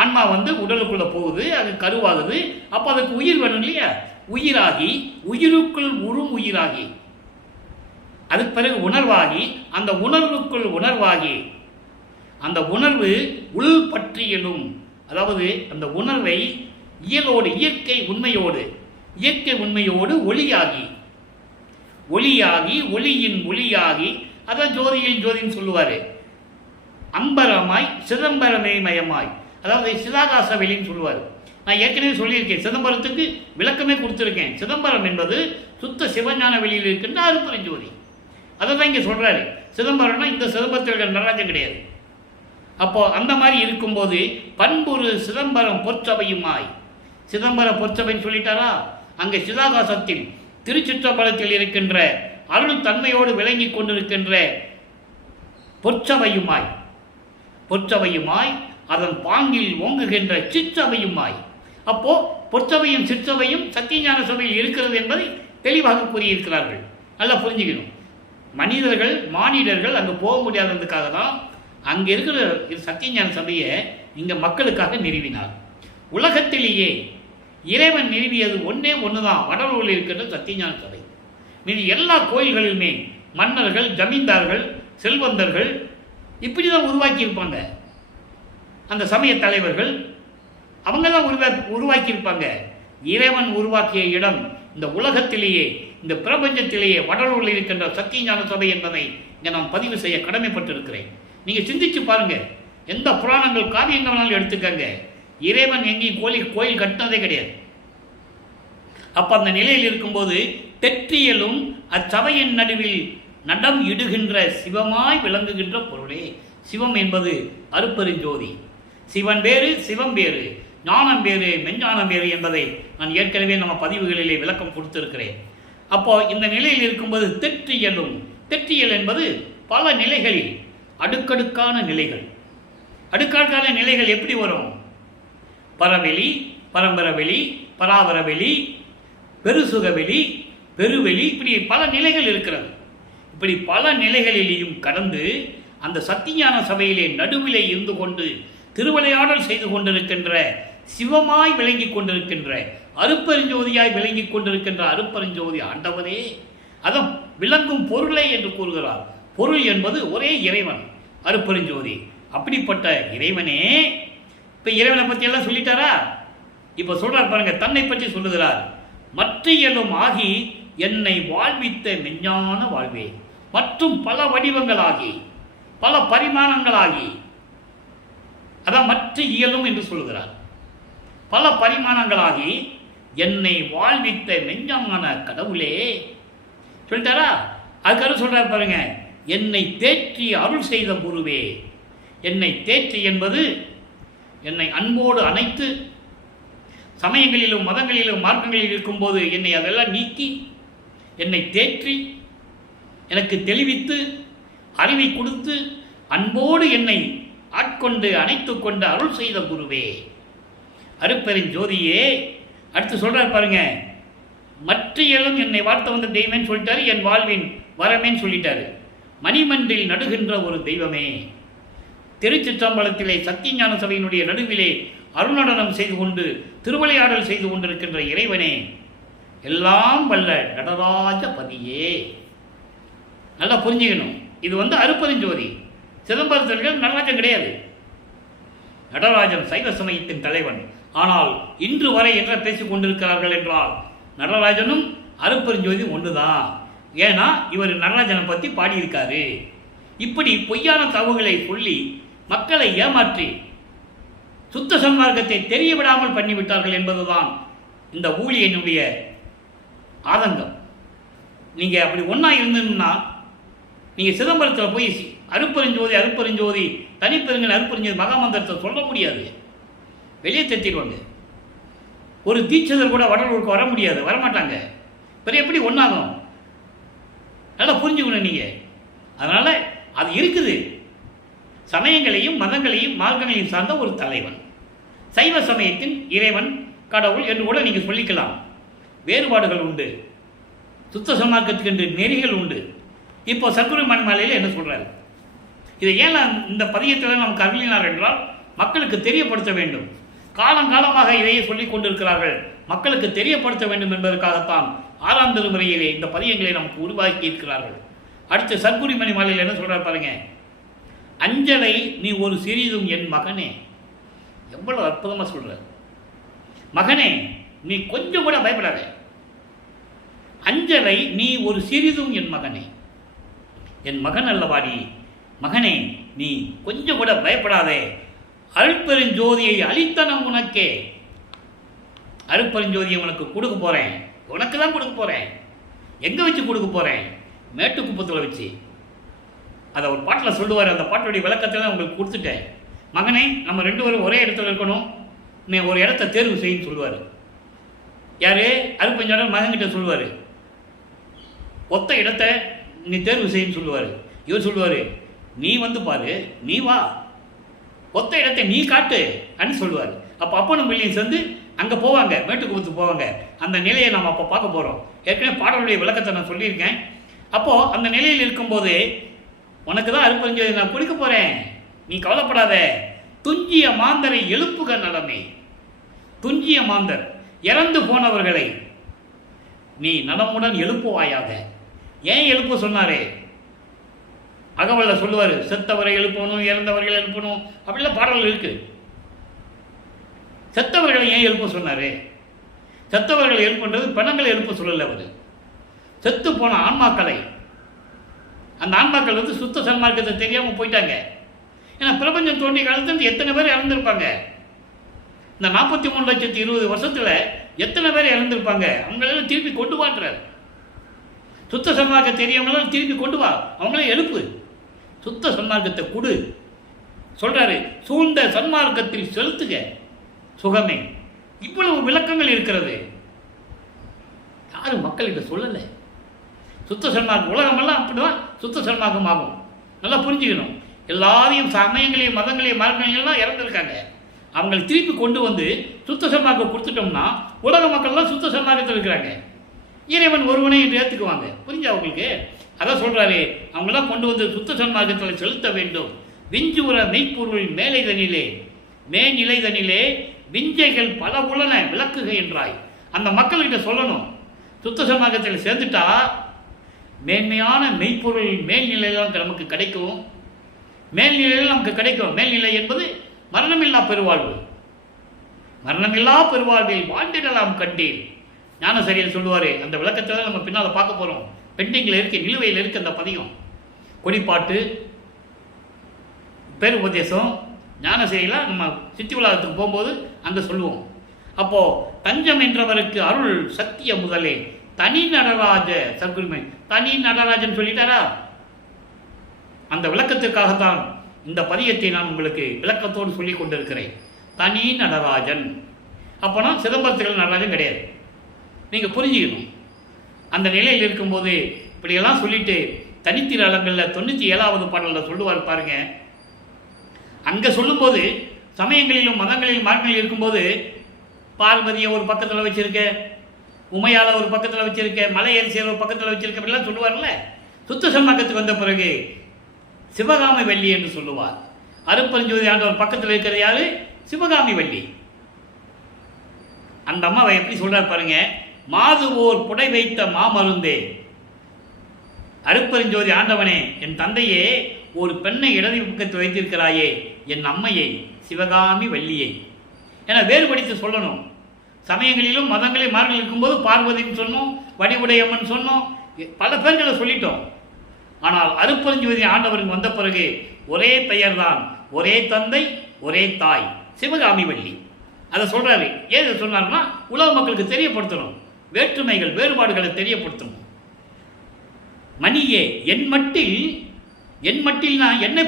ஆன்மா உடலுக்குள்ள போகுது, அது கருவாகுது. அப்போ அதுக்கு உயிர் வேணும் இல்லையா? உயிராகி உயிருக்குள் உறும் உயிராகி அதுக்கு பிறகு உணர்வாகி அந்த உணர்வுக்குள் உணர்வாகி அந்த உணர்வு உள் பற்றியலும், அதாவது அந்த உணர்வை இயலோடு இயற்கை உண்மையோடு ஒளியாகி ஒளியின் ஒளியாகி அதான் ஜோதியில் ஜோதின்னு சொல்லுவார். அம்பரமாய் சிதம்பரமே மயமாய், அதாவது சிதாகாச வெளின்னு சொல்லுவார். நான் ஏற்கனவே சொல்லியிருக்கேன், சிதம்பரத்துக்கு விளக்கமே கொடுத்துருக்கேன். சிதம்பரம் என்பது சுத்த சிவஞான வெளியில் இருக்கின்ற அருப்பெருஞ்சோதி. அதை தான் இங்கே சொல்கிறாரு. சிதம்பரம்னா இந்த சிதம்பரத்தில் நடராஜன் கிடையாது. அப்போ அந்த மாதிரி இருக்கும்போது பண்புறு சிதம்பரம் பொற்சபையுமாய், சிதம்பர பொற்சபைன்னு சொல்லிட்டாரா? அங்கே சிதாகாசத்தில் திருச்சிற்றம்பலத்தில் இருக்கின்ற அருள் தன்மையோடு விளங்கி கொண்டிருக்கின்ற பொற்சபையுமாய் அதன் பாங்கில் ஓங்குகின்ற சிற்றவையுமாய். அப்போ பொற்சபையும் சிற்றவையும் சத்தியஞான சபையில் இருக்கிறது என்பதை தெளிவாக கூறியிருக்கிறார்கள். நல்லா புரிஞ்சுக்கணும். மானிடர்கள் அங்கே போக முடியாததுக்காக தான் அங்கே இருக்கிற சத்தியஞான சபையை இங்கே மக்களுக்காக நிறுவினார். உலகத்திலேயே இறைவன் நிறுவியது ஒன்று தான், வடலூரில் இருக்கின்ற சத்தியஞான சபை. மீது எல்லா கோயில்களிலுமே மன்னர்கள், ஜமீன்தார்கள், செல்வந்தர்கள் இப்படி தான் உருவாக்கியிருப்பாங்க. அந்த சமய தலைவர்கள் அவங்க தான் உருவாக்கியிருப்பாங்க. இறைவன் உருவாக்கிய இடம் இந்த உலகத்திலேயே, இந்த பிரபஞ்சத்திலேயே வடலூரில் இருக்கின்ற சத்தியஞான சபை என்பதை இங்கே நான் பதிவு செய்ய கடமைப்பட்டிருக்கிறேன். நீங்கள் சிந்திச்சு பாருங்க. எந்த புராணங்கள் காவியங்களாலும் எடுத்துக்கங்க, இறைவன் எங்கேயும் கோயில் கட்டினதே கிடையாது. அப்போ அந்த நிலையில் இருக்கும்போது தெற்றியலும் அச்சபையின் நடுவில் நடம் இடுகின்ற சிவமாய் விளங்குகின்ற பொருளே. சிவம் என்பது அருப்பெருஞ்சோதி. சிவன் வேறு, சிவம் வேறு, ஞானம் வேறு, மெஞ்ஞானம் வேறு என்பதை நான் ஏற்கனவே நம்ம பதிவுகளிலே விளக்கம் கொடுத்திருக்கிறேன். அப்போ இந்த நிலையில் இருக்கும்போது தெற்றியல் என்பது பல நிலைகளில் அடுக்கடுக்கான நிலைகள். அடுக்கடுக்கான நிலைகள் எப்படி வரும்? பரவெளி, பரம்பரவெளி, பராபரவெளி, பெருசுகவெளி, பெருவெளி, இப்படி பல நிலைகள் இருக்கிறது. இப்படி பல நிலைகளிலேயும் கடந்து அந்த சத்தியஞான சபையிலே நடுவிலே இருந்து கொண்டு திருவிளையாடல் செய்து கொண்டிருக்கின்ற சிவமாய் விளங்கி கொண்டிருக்கின்ற அருப்பெருஞ்சோதியாய் விளங்கி கொண்டிருக்கின்ற அருப்பெருஞ்சோதி ஆண்டவரே, அதன் விளங்கும் பொருளை என்று கூறுகிறார். பொருள் என்பது ஒரே இறைவன், அருப்பெருஞ்சோதி. அப்படிப்பட்ட இறைவனே இப்போ இறைவனை பற்றி எல்லாம் சொல்லிட்டாரா? இப்போ சொல்றார் பாருங்க, தன்னை பற்றி சொல்லுகிறார். மற்றையலும் ஆகி என்னை வாழ்வித்த மெஞ்ஞான வாழ்வே. மற்றும் பல வடிவங்களாகி பல பரிமாணங்களாகி, அதான் மற்ற இயலும் என்று சொல்லுகிறார். பல பரிமாணங்களாகி என்னை வாழ்வித்த மெஞ்ஞான கடவுளே சொல்லிட்டாரா? அதுக்காக சொல்றார் பாருங்க, என்னை தேற்றி அருள் செய்த குருவே. என்னை தேற்றி என்பது என்னை அன்போடு அணைத்து சமயங்களிலும் மதங்களிலும் மார்க்கங்களில் இருக்கும்போது என்னை அதெல்லாம் நீக்கி என்னை தேற்றி எனக்கு தெளிவித்து அறிவை கொடுத்து அன்போடு என்னை ஆட்கொண்டு அணைத்து கொண்டு அருள் செய்த குருவே, அருப்பெருஞ்சோதியே. அடுத்து சொல்றார் பாருங்க, மற்றையலும் என்னை வாழ்த்த வந்த தெய்வம்னு சொல்லிட்டாரு, என் வாழ்வின் வரமேன்னு சொல்லிட்டாரு. மணிமன்றில் நடுகின்ற ஒரு தெய்வமே, திருச்சிற்றம்பலத்திலே சத்தியஞான சபையினுடைய நடுவிலே அருணடனம் செய்து கொண்டு திருவிளையாடல் செய்து கொண்டிருக்கின்ற இறைவனே, எல்லாம் வல்ல நடராஜ பதியே. நல்லா புரிஞ்சுக்கணும். இது அருப்பெருஞ்சோதி. சிதம்பரத்தில் நடராஜன் கிடையாது. நடராஜன் சைவ சமயத்தின் தலைவன். ஆனால் இன்று வரை என்ன பேசிக் கொண்டிருக்கிறார்கள் என்றால் நடராஜனும் அருப்பெருஞ்சோதி ஒன்றுதான். ஏன்னா இவர் நடராஜனை பற்றி பாடியிருக்காரு. இப்படி பொய்யான தகவல்களை சொல்லி மக்களை ஏமாற்றி சுத்த சன்மார்க்கத்தை தெரிய விடாமல் பண்ணிவிட்டார்கள் என்பதுதான் இந்த ஊழியனுடைய ஆதங்கம். நீங்கள் அப்படி ஒன்றா இருந்தீங்கன்னா நீங்கள் சிதம்பரத்தில் போய் அருப்பெருஞ்சோதி அருப்பெருஞ்சோதி தனிப்பெருங்கன் அருப்பெருஞ்சோதி மகாமந்திரத்தை சொல்ல முடியாது, வெளியே தட்டிடுவாங்க. ஒரு தீட்சிதர் கூட வடலூருக்கு வர முடியாது, வரமாட்டாங்க. பிறகு எப்படி ஒன்றாகும்? நல்லா புரிஞ்சுக்கணும் நீங்கள். அதனால் அது இருக்குது. சமயங்களையும் மதங்களையும் மார்க்கங்களையும் சார்ந்த ஒரு தலைவன், சைவ சமயத்தின் இறைவன் கடவுள் என்று கூட நீங்கள் சொல்லிக்கலாம். வேறுபாடுகள் உண்டு, சுத்த சன்மார்க்கத்துக்கு என்று நெறிகள் உண்டு. இப்போ சத்குரு மணிமாலையில் என்ன சொல்கிறார்? இதை ஏன் இந்த பதியத்தில் நமக்கு அருளினார் என்றால் மக்களுக்கு தெரியப்படுத்த வேண்டும். காலங்காலமாக இதையே சொல்லிக் கொண்டிருக்கிறார்கள், மக்களுக்கு தெரியப்படுத்த வேண்டும் என்பதற்காகத்தான் 6ஆம் திருமுறையிலே இந்த பதியங்களை நமக்கு உருவாக்கி இருக்கிறார்கள். அடுத்து சத்குரு மணிமாலையில் என்ன சொல்கிறார் பாருங்க. அஞ்சலை நீ ஒரு சிறிதும் என் மகனே. எவ்வளவு அற்புதமாக சொல்கிறார். மகனே, நீ கொஞ்சம் கூட பயப்படாத. அஞ்சலை நீ ஒரு சிறிதும் என் மகனே, என் மகன் அல்லவாடி. மகனே, நீ கொஞ்சம் கூட பயப்படாதே. அருட்பெருஞ்சோதியை அளித்தனம் உனக்கே. அருட்பெருஞ்சோதியை உனக்கு கொடுக்க போகிறேன், உனக்கு தான் கொடுக்க போகிறேன். எங்கே வச்சு கொடுக்க போகிறேன்? மேட்டுக்குப்பத்தில் வச்சு. அதை ஒரு பாட்டில் சொல்லுவார். அந்த பாட்டுடைய விளக்கத்தில் உங்களுக்கு கொடுத்துட்டேன். மகனே, நம்ம 2 பேரும் ஒரே இடத்துல இருக்கணும், நீ ஒரு இடத்த தேர்வு செய்யுன்னு சொல்லுவார். யார்? அருட்பெருஞ்சோதி மகன்கிட்ட சொல்லுவார். ஒத்த இடத்த நீ தேர்வு செய்யுன்னு சொல்லுவார். இவர் சொல்லுவார், நீ வந்து பாரு, நீ வா, ஒத்த இடத்தை நீ காட்டு அப்படின்னு சொல்லுவார். அப்போ அப்பனும் பிள்ளையும் சேர்ந்து அங்கே போவாங்க, மேட்டுக்குப்பத்துக்கு போவாங்க. அந்த நிலையை நம்ம அப்போ பார்க்க போகிறோம். ஏற்கனவே பாடலுடைய விளக்கத்தை நான் சொல்லியிருக்கேன். அப்போது அந்த நிலையில் இருக்கும்போது உனக்கு தான் அருட்பெருஞ்சோதி நான் கொடுக்க போகிறேன், நீ கவலைப்படாத. துஞ்சிய மாந்தரை எழுப்புக நலமே. துஞ்சிய மாந்தர், இறந்து போனவர்களை நீ நலமுடன் எழுப்புவாயாக. ஏன் எழுப்ப சொன்னாரே? அகவல்ல சொல்லுவார், செத்தவரை எழுப்பணும், இறந்தவர்கள் எழுப்பணும், அப்படிலாம் பாடல்கள் இருக்குது. செத்தவர்களை ஏன் எழுப்ப சொன்னார்? செத்தவர்களை எழுப்புன்றது பிணங்களை எழுப்ப சொல்லலை அவர். செத்து போன ஆன்மாக்களை, அந்த ஆன்மாக்கள் வந்து சுத்த சன்மார்க்கத்தை தெரியாமல் போயிட்டாங்க. ஏன்னா பிரபஞ்சம் தோன்றிய காலத்துல எத்தனை பேர் இறந்துருப்பாங்க? இந்த 43,20,000 வருஷத்தில் எத்தனை பேர் இறந்துருப்பாங்க? அவங்களெல்லாம் திருப்பி கொண்டு வாட்டுறாரு. சுத்த சன்மார்க்கம் தெரியவங்களாம் திருப்பி கொண்டு வா, அவங்களே எழுப்பு, சுத்த சன்மார்க்கத்தை கொடு சொல்றாரு. சூழ்ந்த சன்மார்க்கத்தில் செலுத்துக சுகமே. இவ்வளவு விளக்கங்கள் இருக்கிறது, யாரும் மக்கள்கிட்ட சொல்லலை. சுத்த சன்மார்க்கம் உலகமெல்லாம் அப்படிதான் சுத்த சன்மார்க்கம் ஆகும். நல்லா புரிஞ்சுக்கணும். எல்லாரையும் சமயங்களையும் மதங்களையும் மார்க்கங்களையும் இறந்துருக்காங்க. அவங்களை திருப்பி கொண்டு வந்து சுத்த சன்மார்க்கம் கொடுத்துட்டோம்னா உலக மக்கள்லாம் சுத்த சன்மார்க்கத்தில் இருக்கிறாங்க. இறைவன் ஒருவனை என்று ஏற்றுக்குவாங்க. புரிஞ்சா அவங்களுக்கு? அதான் சொல்கிறாரு, அவங்களாம் கொண்டு வந்து சுத்த சன்மார்க்கத்தில் செலுத்த வேண்டும். விஞ்சுற மெய்ப்பொருள் மேலைதனிலே மேநிலைதனிலே விஞ்சைகள் பல உளன விளக்குக என்றாய். அந்த மக்கள்கிட்ட சொல்லணும், சுத்த சன்மார்க்கத்தில் சேர்ந்துட்டா மேன்மையான மெய்ப்பொருள் மேல்நிலையெல்லாம் நமக்கு கிடைக்கும். மேல்நிலையில் நமக்கு கிடைக்கும். மேல்நிலை என்பது மரணமில்லா பெருவாழ்வு. மரணமில்லா பெருவாழ்வில் வாழ்ந்திடலாம் கண்டேன். ஞானசரியில் சொல்லுவார். அந்த விளக்கத்தில் நம்ம பின்னால் பார்க்க போகிறோம். பெண்டிங்கில் இருக்க, நிலுவையில் இருக்க அந்த பதியம், கொடிப்பாட்டு, பேர் உபதேசம், ஞானசரியில் நம்ம சித்தி விழாவுக்கு போகும்போது அங்கே சொல்லுவோம். அப்போது தஞ்சம் என்றவருக்கு அருள் சத்திய முதலே தனி நடராஜ சர்க்குரிமை. தனி நடராஜன் சொல்லிட்டாரா? அந்த விளக்கத்திற்காகத்தான் இந்த பதியத்தை நான் உங்களுக்கு விளக்கத்தோடு சொல்லி கொண்டிருக்கிறேன். தனி நடராஜன். அப்போனா சிதம்பரத்தில் நடராஜன் கிடையாது. நீங்கள் புரிஞ்சுக்கணும். அந்த நிலையில் இருக்கும்போது இப்படியெல்லாம் சொல்லிட்டு தனித்திரு அலங்களில் 97வது பாடலில் சொல்லுவார் பாருங்க. அங்கே சொல்லும்போது சமயங்களிலும் மதங்களிலும் மார்க்கங்களில் இருக்கும்போது பார்வதியை ஒரு பக்கத்தில் வச்சிருக்க, உமையால ஒரு பக்கத்தில் வச்சிருக்க, மலை அரிசியை ஒரு பக்கத்தில் வச்சிருக்க, அப்படிலாம் சொல்லுவார்ல. சுத்த சன்மார்க்கத்துக்கு வந்த பிறகு சிவகாமி வள்ளி என்று சொல்லுவார். அருட்பெருஞ்சோதி ஆண்டவர் பக்கத்தில் இருக்கிறது யாரு? சிவகாமி வள்ளி. அந்த அம்மாவை எப்படி சொல்றார் பாருங்க. மாதுவோர் புடை வைத்த மாமருந்தே. அருட்பெருஞ்சோதி ஆண்டவனே, என் தந்தையே, ஒரு பெண்ணை இடது பக்கத்தில் வைத்திருக்கிறாயே, என் அம்மையை சிவகாமி வள்ளியை. என வேறுபடுத்தி சொல்லணும். சமயங்களிலும் மதங்களிலும் மார்களில் இருக்கும்போது பார்வதின்னு சொன்னோம், வடிவுடையம்மன் சொன்னோம், பல பேர்களை சொல்லிட்டோம். ஆனால் அருட்பெருஞ்சோதி ஆண்டவருக்கு வந்த பிறகு ஒரே பெயர்தான், ஒரே தந்தை, ஒரே தாய். சிவகாமி வள்ளி. அதை சொல்கிறாரு. ஏது சொன்னார்னா உலக மக்களுக்கு தெரியப்படுத்தணும், வேற்றுமைகள் வேறுபாடுகளை தெரியப்படுத்தணும். மணியே என் மட்டில்னா என்னை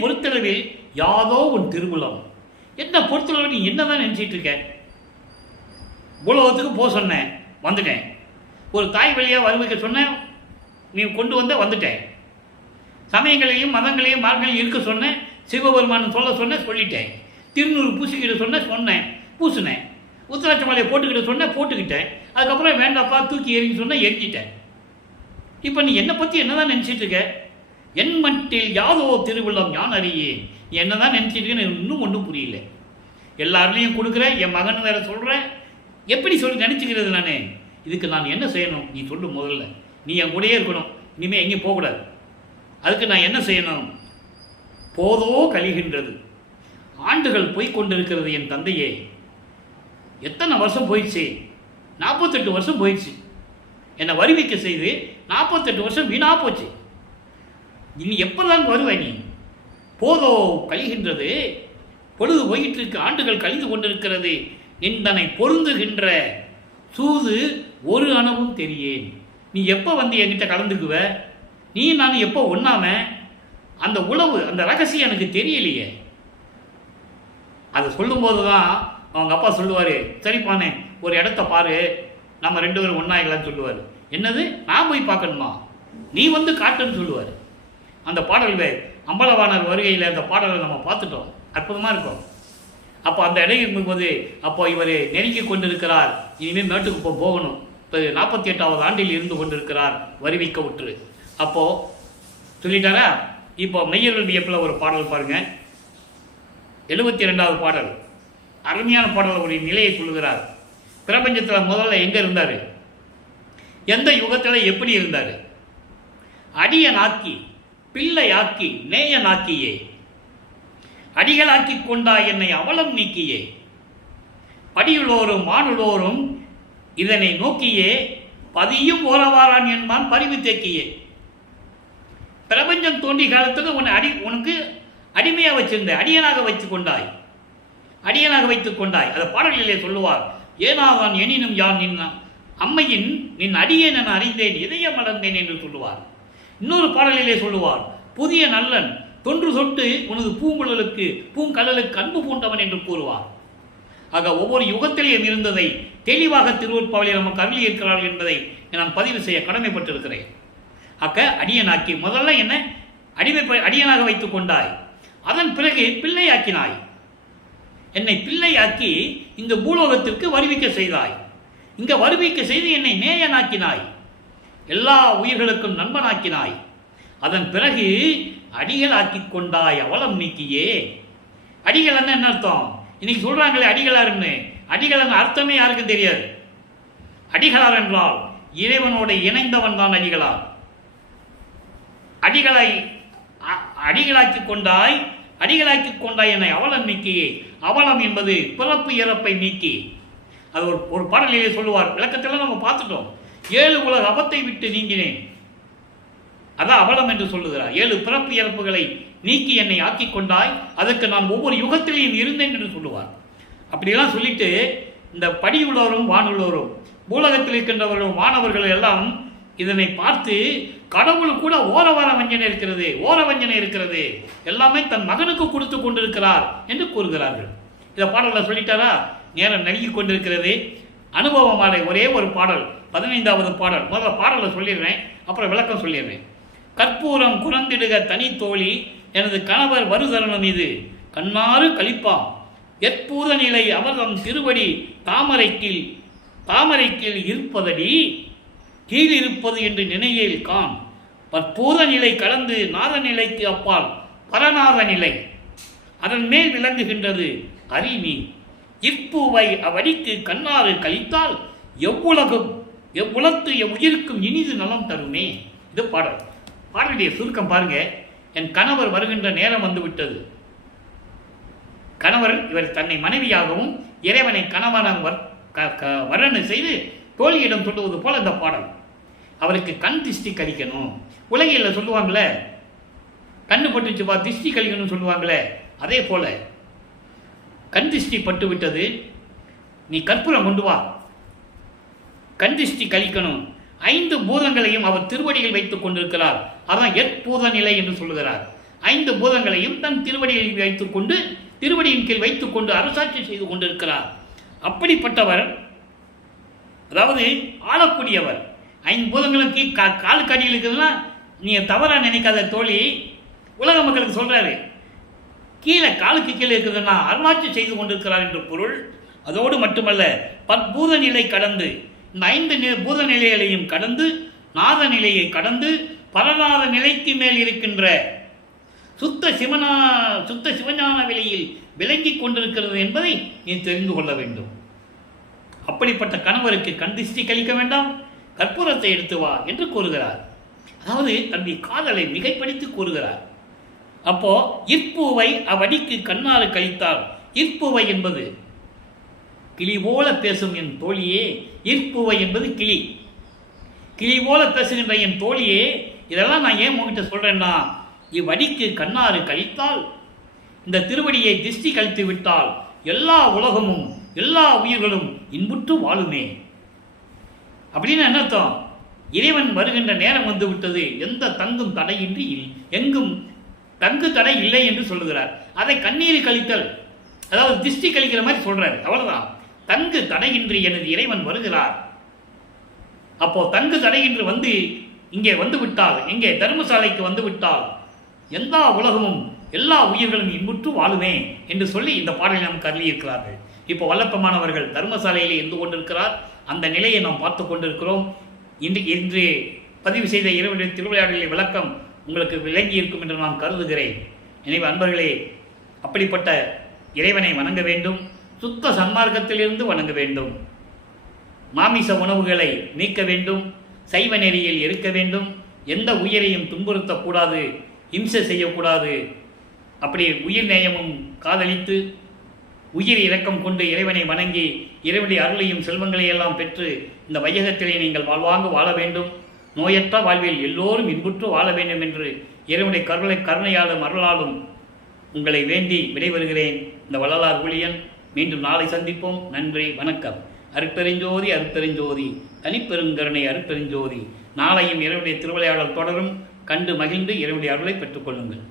பொறுத்தளவில் யாதோ உன் திருவுளம். என்ன பொறுத்தளவு நீ என்னதான் நினைச்சிட்டு இருக்க? பூலோகத்துக்கு போக சொன்னேன், வந்துட்டேன். ஒரு தாய் வழியாக வருவிக்க சொன்னேன், நீ கொண்டு வந்த வந்துட்டேன். சமயங்களையும் மதங்களையும் மார்க்கங்களையும் இருக்க சொன்னேன், சிவபெருமான் சொன்னேன், சொல்லிட்டேன். திருநூறு பூசிக்கிட்ட சொன்னேன், பூசினேன். உத்தராட்ச மாலையை போட்டுக்கிட்ட போட்டுக்கிட்டேன். அதுக்கப்புறம் வேண்டாப்பா தூக்கி எறின்னு சொன்னேன், எரிஞ்சிட்டேன். இப்போ நீ என்னை பற்றி என்னதான் நினச்சிட்டு இருக்க? என் மட்டில் யாதோ திருவுள்ளம் ஞான் அறியேன். நீ என்னதான் நினச்சிட்டு இருக்க? இன்னும் ஒன்றும் புரியல. எல்லாருலேயும் கொடுக்குறேன், என் மகன் வேற சொல்கிறேன். எப்படி சொல்லி நினச்சிக்கிறது நான்? இதுக்கு நான் என்ன செய்யணும்? நீ சொல்லு முதல்ல. நீ என் கூடயே இருக்கணும், இனிமேல் எங்கேயும் போகக்கூடாது. அதுக்கு நான் என்ன செய்யணும்? போதோ கழிகின்றது, ஆண்டுகள் போய்கொண்டிருக்கிறது என் தந்தையே. எத்தனை வருஷம் போயிடுச்சு? 48 வருஷம் போயிடுச்சு. என்னை வருவிக்க செய்து 48 வருஷம் வீணா போச்சு. இனி எப்போதான் வருவேன் நீ? போதோ கழிகின்றது, பொழுது போயிட்டு இருக்கு, ஆண்டுகள் கழிந்து கொண்டிருக்கிறது. நின்றனை பொருந்துகின்ற சூது ஒரு அணவும் தெரியேன். நீ எப்போ வந்து என்கிட்ட கலந்துக்குவ? நீ நான் எப்போ ஒண்ணாம? அந்த உளவு, அந்த ரகசியம் எனக்கு தெரியலையே. அதை சொல்லும்போது தான் அவங்க அப்பா சொல்லுவார், சரிப்பானே ஒரு இடத்த பாரு, நம்ம 2 பேரும் ஒன்றாகலான்னு சொல்லுவார். என்னது? நான் போய் பார்க்கணுமா? நீ வந்து காட்டுன்னு சொல்லுவார். அந்த பாடல்கள் அம்பலவாணர் வருகையில் அந்த பாடலை நம்ம பார்த்துட்டோம், அற்புதமாக இருக்கும். அப்போ அந்த இடையும் போது அப்போ இவர் நெருங்கி கொண்டிருக்கிறார், இனிமேல் மேட்டுக்கு போகணும். இப்போ 48வது ஆண்டில் இருந்து கொண்டிருக்கிறார் வருவிக்க விட்டு. அப்போது சொல்லிட்டாரா? இப்போ மெய்யர்கள் வியப்பில் ஒரு பாடல் பாருங்கள், 72வது பாடல். அருமையான பாடல், ஒரு நிலையை சொல்லுகிறார். பிரபஞ்சத்தில் முதல்ல எங்கே இருந்தார்? எந்த யுகத்தில் எப்படி இருந்தார்? அடியனாக்கி பிள்ளையாக்கி நேயனாக்கியே, அடிகளாக்கி கொண்டாய் என்னை அவலம் நீக்கியே, படியுளோரும் வானுளோரும் இதனை நோக்கியே, பதியும் ஓரவாரான் என்பான் பரிவு தேக்கியே. பிரபஞ்சம் தோன்றி காலத்துக்கு உனக்கு அடிமையாக வச்சிருந்த, அடியனாக வைத்துக் கொண்டாய். அதை பாடலிலே சொல்லுவார். ஏனாதான் எனினும் யான் நின் அம்மையின் நின் அடியேன் என அறிந்தேன், இதய மலர்ந்தேன் என்று சொல்லுவார். இன்னொரு பாடலிலே சொல்லுவார், புதிய நல்லன் தொன்று சொட்டு உனது பூங்கடலுக்கு அன்பு பூண்டவன் என்று கூறுவார். ஆக ஒவ்வொரு யுகத்திலேயும் இருந்ததை தெளிவாக திருவருட்பாவிலே நமக்கு அருளி இருக்கிறார்கள் என்பதை நான் பதிவு செய்ய கடமைப்பட்டிருக்கிறேன். அக்க அடியனாக்கி முதல்ல என்ன அடியனாக வைத்துக் கொண்டாய், அதன் பிறகு பிள்ளையாக்கினாய். என்னை பிள்ளையாக்கி இந்த பூலோகத்திற்கு வருவிக்க செய்தாய். இங்க வருவிக்க செய்து என்னை நேயனாக்கினாய், எல்லா உயிர்களுக்கும் நண்பனாக்கினாய். அதன் பிறகு அடிகளாக்கி கொண்டாய் அவலம் நீக்கியே. அடிகள் என்ன அர்த்தம்? இன்னைக்கு சொல்றாங்களே அடிகளாருன்னு, அடிகளன் அர்த்தமே யாருக்கும் தெரியாது. அடிகளார் என்றால் இறைவனோட இணைந்தவன் தான் அடிகளார். அடிகளாக்கி கொண்டாய் என்னை அவலம் நீக்கியே. அவலம் என்பது பிறப்பு இறப்பை நீக்கி. அது ஒரு பாடலிலே சொல்லுவார், விளக்கத்தில் நம்ம பார்த்துட்டோம். 7 உலக அபத்தை விட்டு நீங்கினேன், அதான் அவலம் என்று சொல்லுகிறார். 7 பிறப்பு இறப்புகளை நீக்கி என்னை ஆக்கி கொண்டாய், அதற்கு நான் ஒவ்வொரு யுகத்திலையும் இருந்தேன் என்று சொல்லுவார். அப்படியெல்லாம் சொல்லிட்டு இந்த படியுள்ளவரும் வானுள்ளவரும் பூலகத்தில் இருக்கின்றவர்களும் வானவர்கள் எல்லாம் இதனை பார்த்து, கடவுள் கூட ஓர வஞ்சனை இருக்கிறது, எல்லாமே தன் மகனுக்கு கொடுத்து கொண்டிருக்கிறார் என்று கூறுகிறார்கள். இதை பாடலில் சொல்லிட்டாரா? நேரம் நல்கி கொண்டிருக்கிறது. அனுபவமான ஒரே ஒரு பாடல், 15வது பாடல். முதல்ல பாடலை சொல்லிடுறேன், அப்புறம் விளக்கம் சொல்லிடுறேன். கற்பூரம் குறந்திடுக தனி தோழி, எனது கணவர் வருதருணம் இது கண்ணாறு கழிப்பாம். எற்பூத நிலை அவர்தம் திருவடி தாமரைக்கீழ் இருப்பதடி, கீழ் இருப்பது என்று நினையில் காண். பற்பூத நிலை கலந்து நாத நிலைக்கு அப்பால் பரநாத நிலை, அதன் மேல் விளங்குகின்றது அறிமீ. இப்பூவை அவ்வடிக்கு கண்ணாறு கழித்தால் எவ்வுலத்து எவ்வுயிருக்கும் இனிது நலம் தருமே. இது பாடலுடைய சுருக்கம் பாருங்க. என் கணவர் வருகின்ற நேரம் வந்துவிட்டது. கணவர் இவர் தன்னை மனைவியாகவும் இறைவனை கணவனாக வர்ணனை செய்து தோழியிடம் சொல்லுவது போல இந்த பாடல். அவருக்கு கண் திஷ்டி கழிக்கணும். உலகில் சொல்லுவாங்களே, கண்ணு பட்டுச்சுப்பா திஷ்டி கழிக்கணும்னு சொல்லுவாங்களே, அதே போல கண் திருஷ்டி பட்டு விட்டது, நீ கற்பூரம் கொண்டு வா, கண் திருஷ்டி கழிக்கணும். 5 பூதங்களையும் அவர் திருவடியில் வைத்துக் கொண்டிருக்கிறார். அதான் எற்பூத நிலை என்று சொல்லுகிறார். 5 பூதங்களையும் தன் திருவடியில் வைத்துக் கொண்டு, திருவடியின் கீழ் வைத்துக் கொண்டு அரசாட்சி செய்து கொண்டிருக்கிறார். அப்படிப்பட்டவர், அதாவது ஆளக்கூடியவர். 5 பூதங்களுக்கு கால் கடியில் இருக்குதுன்னா நீ தவறா நினைக்காத தோழி, உலக மக்களுக்கு சொல்றாரு. கீழே காலுக்கு கீழே இருக்குதுன்னா அருளாட்சி செய்து கொண்டிருக்கிறார் என்று பொருள். அதோடு மட்டுமல்ல, பற்பூத நிலை கடந்து, இந்த 5 பூத நிலைகளையும் கடந்து, நாத நிலையை கடந்து, பரநாத நிலைக்கு மேல் இருக்கின்ற சுத்த சிவஞான விலையில் விளங்கி கொண்டிருக்கிறது என்பதை நீ தெரிந்து கொள்ள வேண்டும். அப்படிப்பட்ட கணவருக்கு கண் திருஷ்டி கழிக்க வேண்டாம், கற்பூரத்தை எடுத்து வா என்று கூறுகிறார். அதாவது தன்னுடைய காதலை மிகைப்படுத்தி கூறுகிறார். அப்போ இற்பூவை அவ்வடிக்கு கண்ணாறு கழித்தால், இற்பூவை என்பது கிளி போல பேசும் என் தோழியே, இற்பூவை என்பது கிளி. கிளி போல பேசுகின்ற என் தோழியே, இதெல்லாம் நான் ஏன் உங்ககிட்ட சொல்றேன்னா, இவ்வடிக்கு கண்ணாறு கழித்தால், இந்த திருவடியை திருஷ்டி கழித்து விட்டால் எல்லா உலகமும் எல்லா உயிர்களும் இன்புற்று வாழுமே. அப்படின்னு என்ன அர்த்தம்? இறைவன் வருகின்ற நேரம் வந்து விட்டது, எந்த தங்கும் தடையின்றி எங்கும் தங்கு தடை இல்லை என்று சொல்லுகிறார். அதை கண்ணீர் கழித்தல், அதாவது திருஷ்டி கழிக்கிற மாதிரி சொல்றாரு. அவ்வளவுதான். தங்கு தடையின்றி எனது இறைவன் வருகிறார். அப்போ தங்கு தடையின்றி வந்து இங்கே வந்து விட்டால், இங்கே தர்மசாலைக்கு வந்து விட்டால் எல்லா உலகமும் எல்லா உயிர்களும் இன்புற்று வாழுமே என்று சொல்லி இந்த பாடலை நமக்கு அருளியிருக்கிறார்கள். இப்போ வல்லப்பமானவர்கள் தர்மசாலையில் இருந்து கொண்டிருக்கிறார். அந்த நிலையை நாம் பார்த்து கொண்டிருக்கிறோம். இன்று பதிவு செய்த இறைவனுடைய திருவிளையாடலின் விளக்கம் உங்களுக்கு விளங்கி இருக்கும் என்று நான் கருதுகிறேன். எனவே அன்பர்களே, அப்படிப்பட்ட இறைவனை வணங்க வேண்டும், சுத்த சன்மார்க்கத்திலிருந்து வணங்க வேண்டும், மாமிச உணவுகளை நீக்க வேண்டும், சைவ நெறியில் இருக்க வேண்டும், எந்த உயிரையும் துன்புறுத்தக்கூடாது, இம்சை செய்யக்கூடாது. அப்படி உயிர் நேயமும் காதலித்து உயிர் இரக்கம் கொண்டு இறைவனை வணங்கி இறைவனுடைய அருளையும் செல்வங்களை எல்லாம் பெற்று இந்த வையகத்திலே நீங்கள் வாழ்வாங்க வாழ வேண்டும். நோயற்ற வாழ்வில் எல்லோரும் இன்புற்று வாழ வேண்டும் என்று இறைவனுடைய கருணையாலும் அருளாலும் உங்களை வேண்டி விடைபெறுகிறேன். இந்த வள்ளலார் ஊழியன். மீண்டும் நாளை சந்திப்போம். நன்றி, வணக்கம். அருட்பெருஞ்சோதி அருட்பெருஞ்சோதி தனிப்பெருங்கருணை அருட்பெருஞ்சோதி. நாளையும் இறைவனுடைய திருவிளையாடல் தொடரும். கண்டு மகிழ்ந்து இறைவனுடைய அருளை பெற்றுக்கொள்ளுங்கள்.